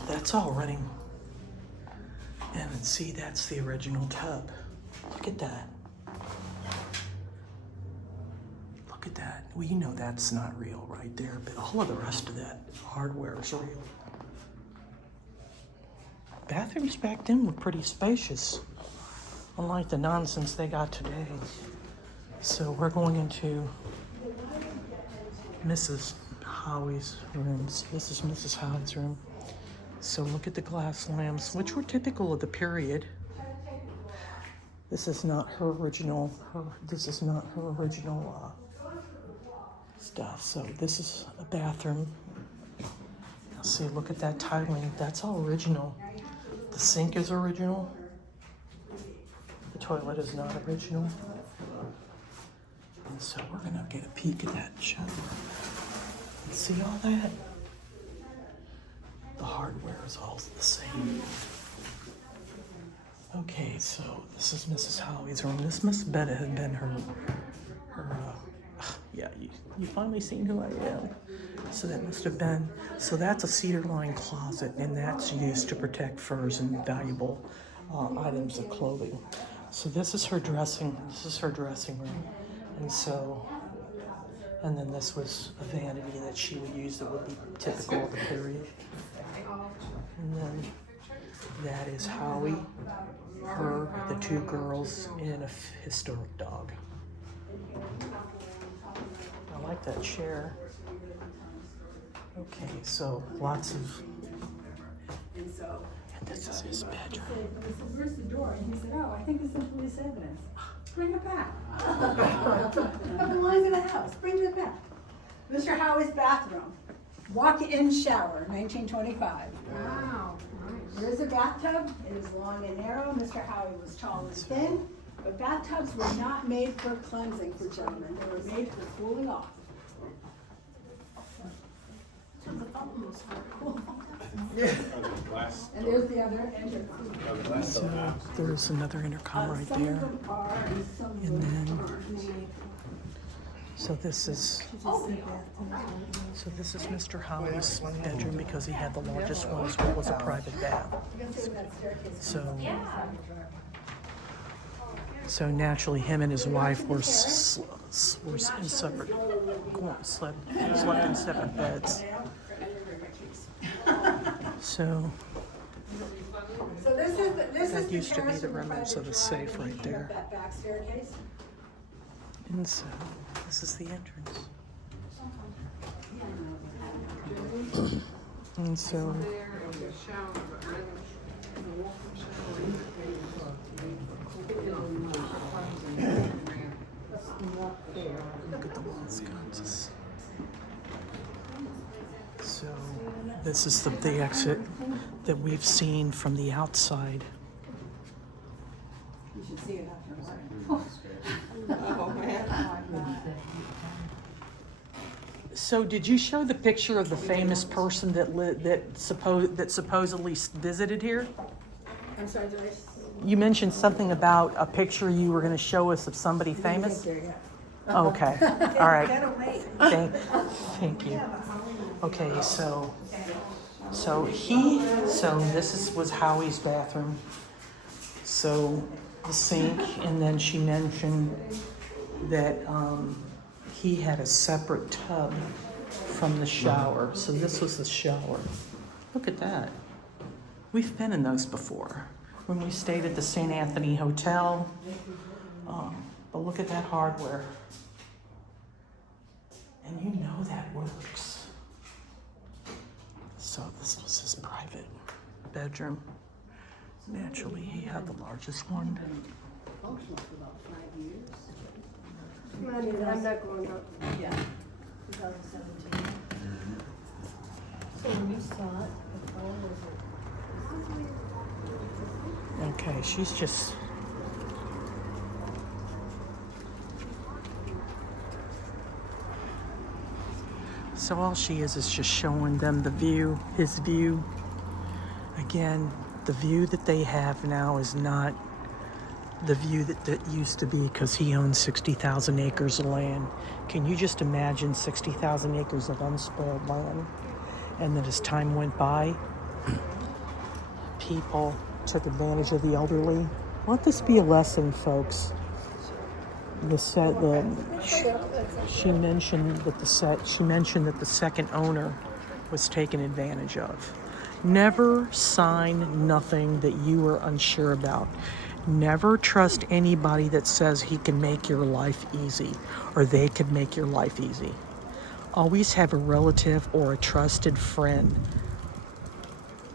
that's all running. And then see, that's the original tub. Look at that. Look at that. Well, you know that's not real right there, but all of the rest of that hardware is real. Bathrooms back then were pretty spacious, unlike the nonsense they got today. So we're going into Mrs. Howey's rooms. This is Mrs. Howey's room. So look at the glass lamps, which were typical of the period. This is not her original. This is not her original stuff. So this is a bathroom. Now see, look at that tiling. That's all original. The sink is original. The toilet is not original. And so we're gonna get a peek at that shower. And see all that? The hardware is all the same. Okay, so this is Mrs. Howey's room. This must have been her, yeah, you finally seen who I am. So that must have been, so that's a cedar lined closet, and that's used to protect furs and valuable items of clothing. So this is her dressing room. And so, and then this was a vanity that she would use that would be typical of the period. And then that is Howie, her, the two girls, and a historic dog. I like that chair. Okay, so lots of, And so, and this is his bedroom. I said, where's the door? And he said, oh, I think it's in police evidence. Bring it back. It belongs in the house, bring it back. Mr. Howey's bathroom, walk-in shower, 1925. Wow, nice. There's a bathtub, it is long and narrow, Mr. Howey was tall and thin, but bathtubs were not made for cleansing for gentlemen, they were made for cooling off. And there's the other intercom. So there's another intercom right Some there. of them are, and some of And them then, aren't. so this is Mr. Howey's bedroom because he had the largest one as well as a private bath. You can see that staircase. So naturally, him and his wife were in separate, slept in separate beds. So So this is that the used to be the terrace remnants of a safe private right there. That back staircase. And so this is the entrance. And so There in the shower, but I don't, the walk-in shower in look at the wall sconces. So this is the exit that we've seen from the outside. You should see it after Oh, man. So did you show the picture of the famous person that supposedly visited here? I'm sorry, did I? You mentioned something about a picture you were going to show us of somebody famous? Okay, all right. Thank you. Okay, so this was Howie's bathroom. So the sink, and then she mentioned that he had a separate tub from the shower. So this was the shower. Look at that. We've been in those before when we stayed at the St. Anthony Hotel. But look at that hardware. And you know that works. So this was his private bedroom. Naturally, he had the largest one. Functional for about 5 years. I'm not going up. Yeah. 2017. So when you saw it, the phone was Okay, she's just. So all she is just showing them the view, his view. Again, the view that they have now is not the view that used to be, because he owns 60,000 acres of land. Can you just imagine 60,000 acres of unspoiled land? And then as time went by, people took advantage of the elderly. Let this be a lesson, folks. She mentioned that the second owner was taken advantage of. Never sign nothing that you are unsure about. Never trust anybody that says he can make your life easy or they can make your life easy. Always have a relative or a trusted friend.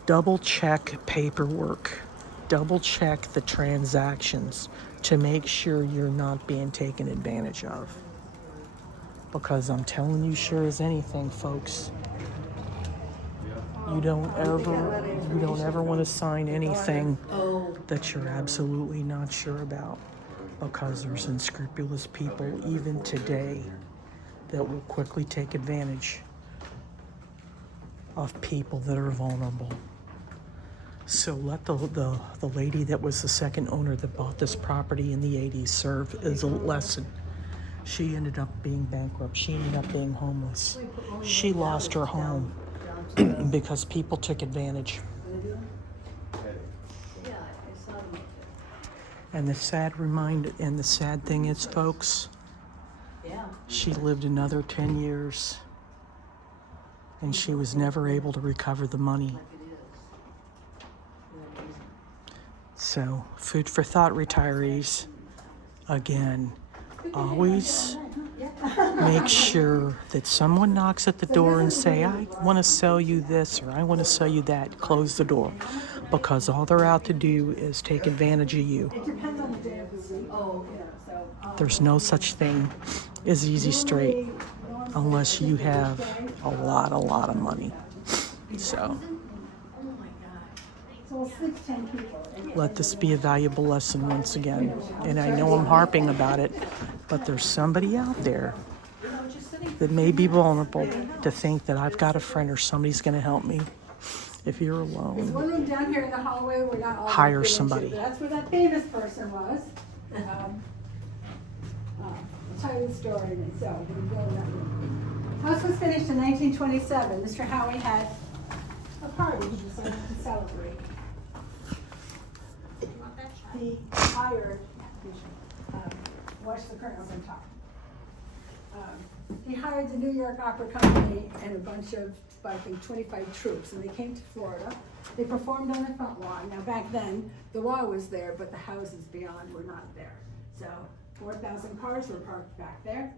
Double check paperwork. Double check the transactions. to make sure you're not being taken advantage of. Because I'm telling you, sure as anything, folks, you don't ever want to sign anything that you're absolutely not sure about, because there's unscrupulous people even today that will quickly take advantage of people that are vulnerable. So let the lady that was the second owner that bought this property in the 80s serve as a lesson. She ended up being bankrupt. She ended up being homeless. She lost her home because people took advantage. And the sad thing is, folks, she lived another 10 years and she was never able to recover the money. So, food for thought, retirees. Again, always make sure that someone knocks at the door and say, I want to sell you this or I want to sell you that. Close the door, because all they're out to do is take advantage of you. It depends on the day of the week. Oh, yeah, so. There's no such thing as easy straight unless you have a lot of money. So So it's 10 people. let this be a valuable lesson once again. And I know I'm harping about it, but there's somebody out there that may be vulnerable to think that I've got a friend or somebody's going to help me. If you're There's alone, one room down here in the hallway, we're not all. Hire gonna fit somebody. into, but that's where that famous person was. I'll tell you the story in it, so we go in that room. House was finished in 1927. Mr. Howey had a party he decided to celebrate. He hired, watch the kernels on top. He hired the New York Opera Company and a bunch of, I think, 25 troops, and they came to Florida. They performed on the front lawn. Now, back then, the wall was there, but the houses beyond were not there. So 4,000 cars were parked back there.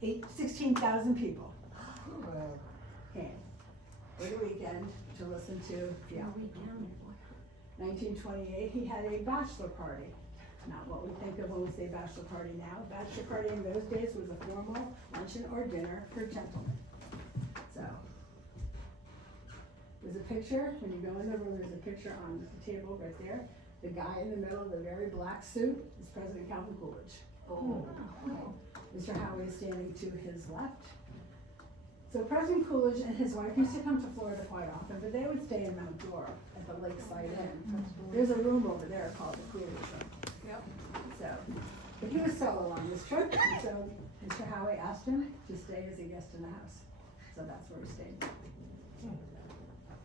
16,000 people came for the weekend to listen to, 1928, he had a bachelor party. Not what we think of when we say bachelor party now. Bachelor party in those days was a formal luncheon or dinner for gentlemen. So, there's a picture, when you go in the room, there's a picture on the table right there. The guy in the middle, the very black suit, is President Calvin Coolidge. Oh. Mr. Howey is standing to his left. So President Coolidge and his wife used to come to Florida quite often, but they would stay in Mount Dora at the Lakeside Inn. There's a room over there called the Coolidge Room. So, but he was solo on this trip, and so Mr. Howey asked him to stay as a guest in the house. So that's where he stayed.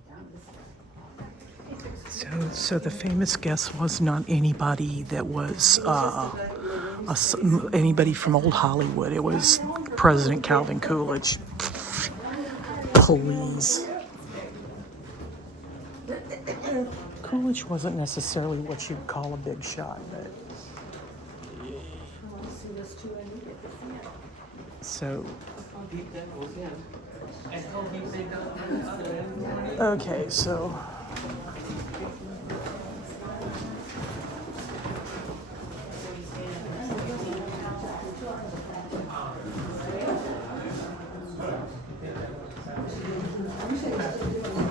Down this way. so the famous guest was not anybody that was anybody from old Hollywood. It was President Calvin Coolidge. Please. Coolidge wasn't necessarily what you'd call a big shot, but. So. Okay, so.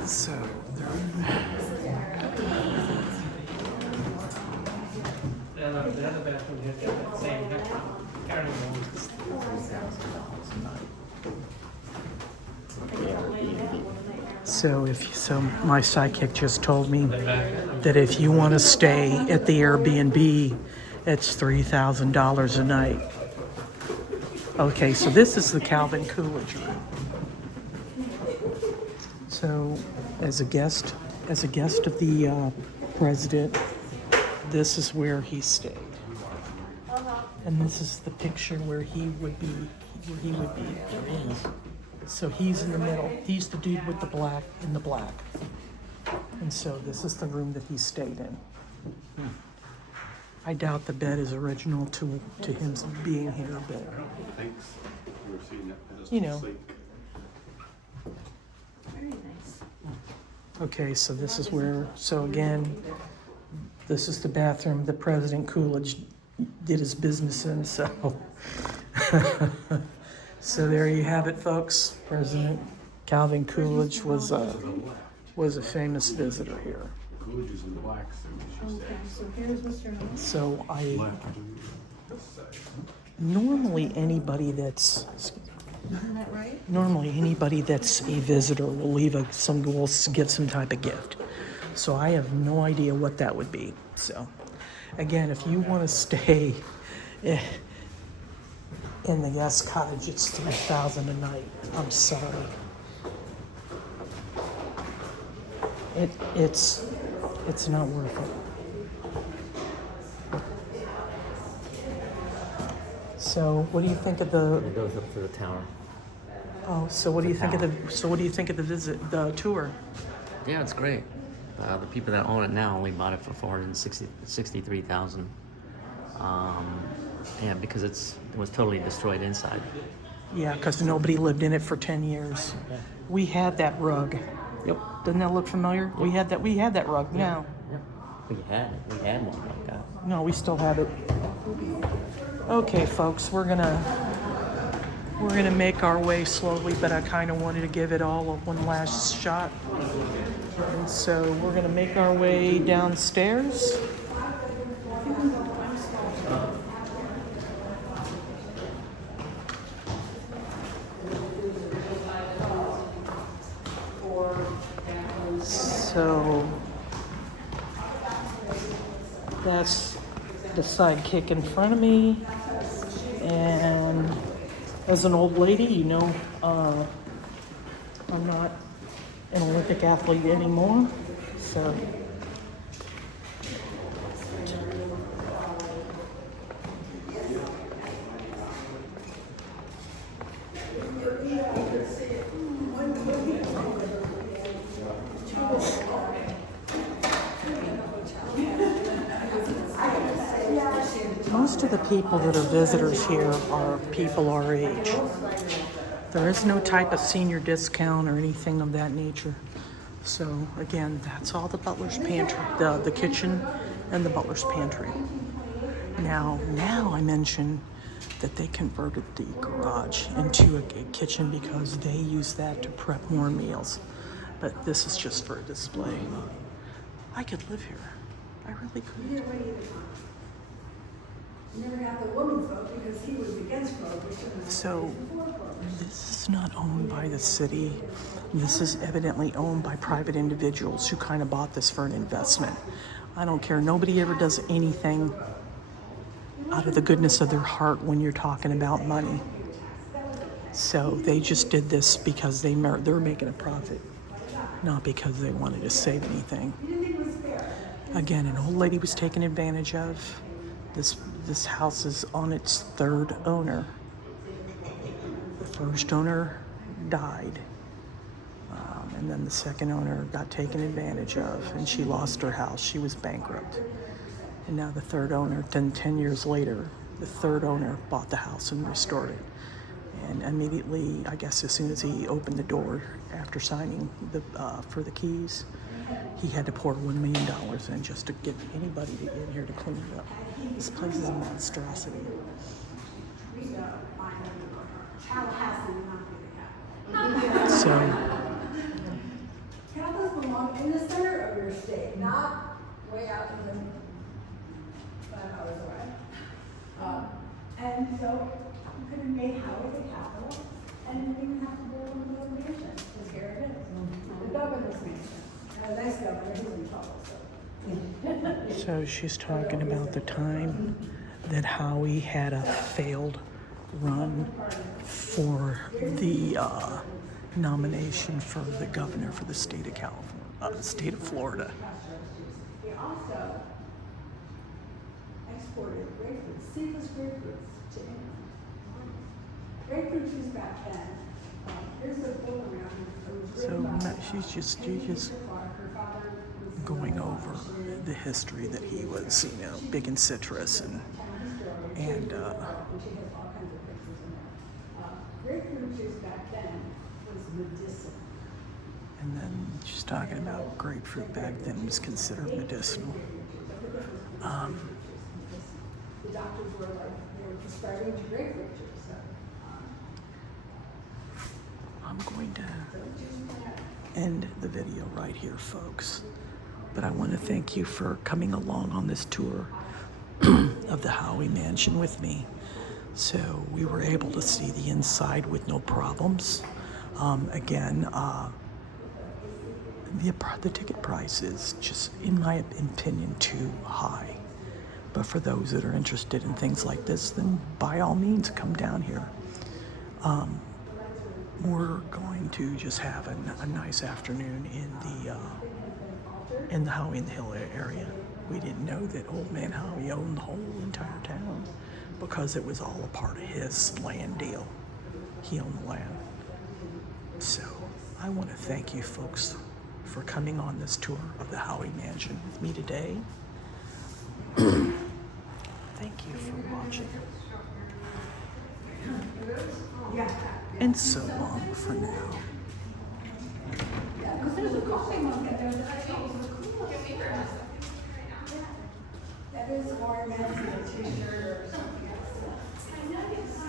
So, The other bathroom has got that same carrying on. so my psychic just told me that if you want to stay at the Airbnb, it's $3,000 a night. Okay, so this is the Calvin Coolidge room. So, as a guest of the president, this is where he stayed, and this is the picture where he would be. So he's in the middle. He's the dude with the black in the black, and so this is the room that he stayed in. I doubt the bed is original to him being here, but you know. Very nice. Okay, so this is where, so again, This is the bathroom that President Coolidge did his business in, so. So there you have it, folks. President Calvin Coolidge was a famous visitor here. Coolidge is in the black suit, she Okay, said. so here's Mr. Howey. So I, Left to this side. normally anybody that's, normally anybody that's a visitor will leave will give some type of gift. So I have no idea what that would be. So again, if you want to stay in the guest cottage, it's $3,000 a night. I'm sorry. It's not worth it. So what do you think of the? It goes up to the tower. Oh, so what do you think of the? So what do you think of the visit, the tour? Yeah, it's great. The people that own it now only bought it for $463,000. Yeah, because it was totally destroyed inside. Yeah, because nobody lived in it for 10 years. We had that rug. Yep. Doesn't that look familiar? We had that rug now. Yep. We had one like that. No, we still have it. Okay, folks, we're gonna make our way slowly, but I kind of wanted to give it all one last shot. And so we're gonna make our way downstairs. So that's the sidekick in front of me. And as an old lady, you know, I'm not an Olympic athlete anymore. So most of the people that are visitors here are people our age. There is no type of senior discount or anything of that nature. So again, that's all the butler's pantry, the kitchen and the butler's pantry. Now I mention that they converted the garage into a kitchen because they use that to prep more meals. But this is just for a display. I could live here. I really could. Never got the woman's vote because he was against prohibition. So this is not owned by the city. This is evidently owned by private individuals who kind of bought this for an investment. I don't care. Nobody ever does anything out of the goodness of their heart when you're talking about money. So they just did this because they're making a profit, not because they wanted to save anything. Again, an old lady was taken advantage of. This house is on its third owner. The first owner died, and then the second owner got taken advantage of, and she lost her house. She was bankrupt. And now the third owner, 10 years later, the third owner bought the house and restored it. And immediately, I guess as soon as he opened the door after signing for the keys, he had to pour $1 million in just to get anybody in here to clean it up. This place is a monstrosity. So, Catholics belong in the center of your state, not way out in the 5 hours away. And so you could have made Howey the capital, and you didn't have to build another mansion, because here it is, the governor's mansion. And a nice governor, he's in trouble, so. so she's talking about the time that Howey had a failed run for the nomination for the governor for the state of California, state of Florida. He also exported grapefruits, seedless grapefruits to England. Grapefruit juice back then, here's the book around it. So she's just going over the history that he was, you know, big in citrus and grapefruit juice back then was medicinal. and then she's talking about grapefruit back then was considered medicinal. The doctors were like, they were prescribing great pictures, so. I'm going to end the video right here, folks. But I want to thank you for coming along on this tour of the Howey Mansion with me. So we were able to see the inside with no problems. Again, the ticket price is just, in my opinion, too high. But for those that are interested in things like this, then by all means, come down here. We're going to just have a nice afternoon in the Howey-in-the-Hills area. We didn't know that Old Man Howey owned the whole entire town because it was all a part of his land deal. He owned the land. So I want to thank you folks for coming on this tour of the Howey Mansion with me today. Thank you for watching. And so long for now. Yeah, because there's a coffee mug that there's, I think, that is more than a t-shirt or something else.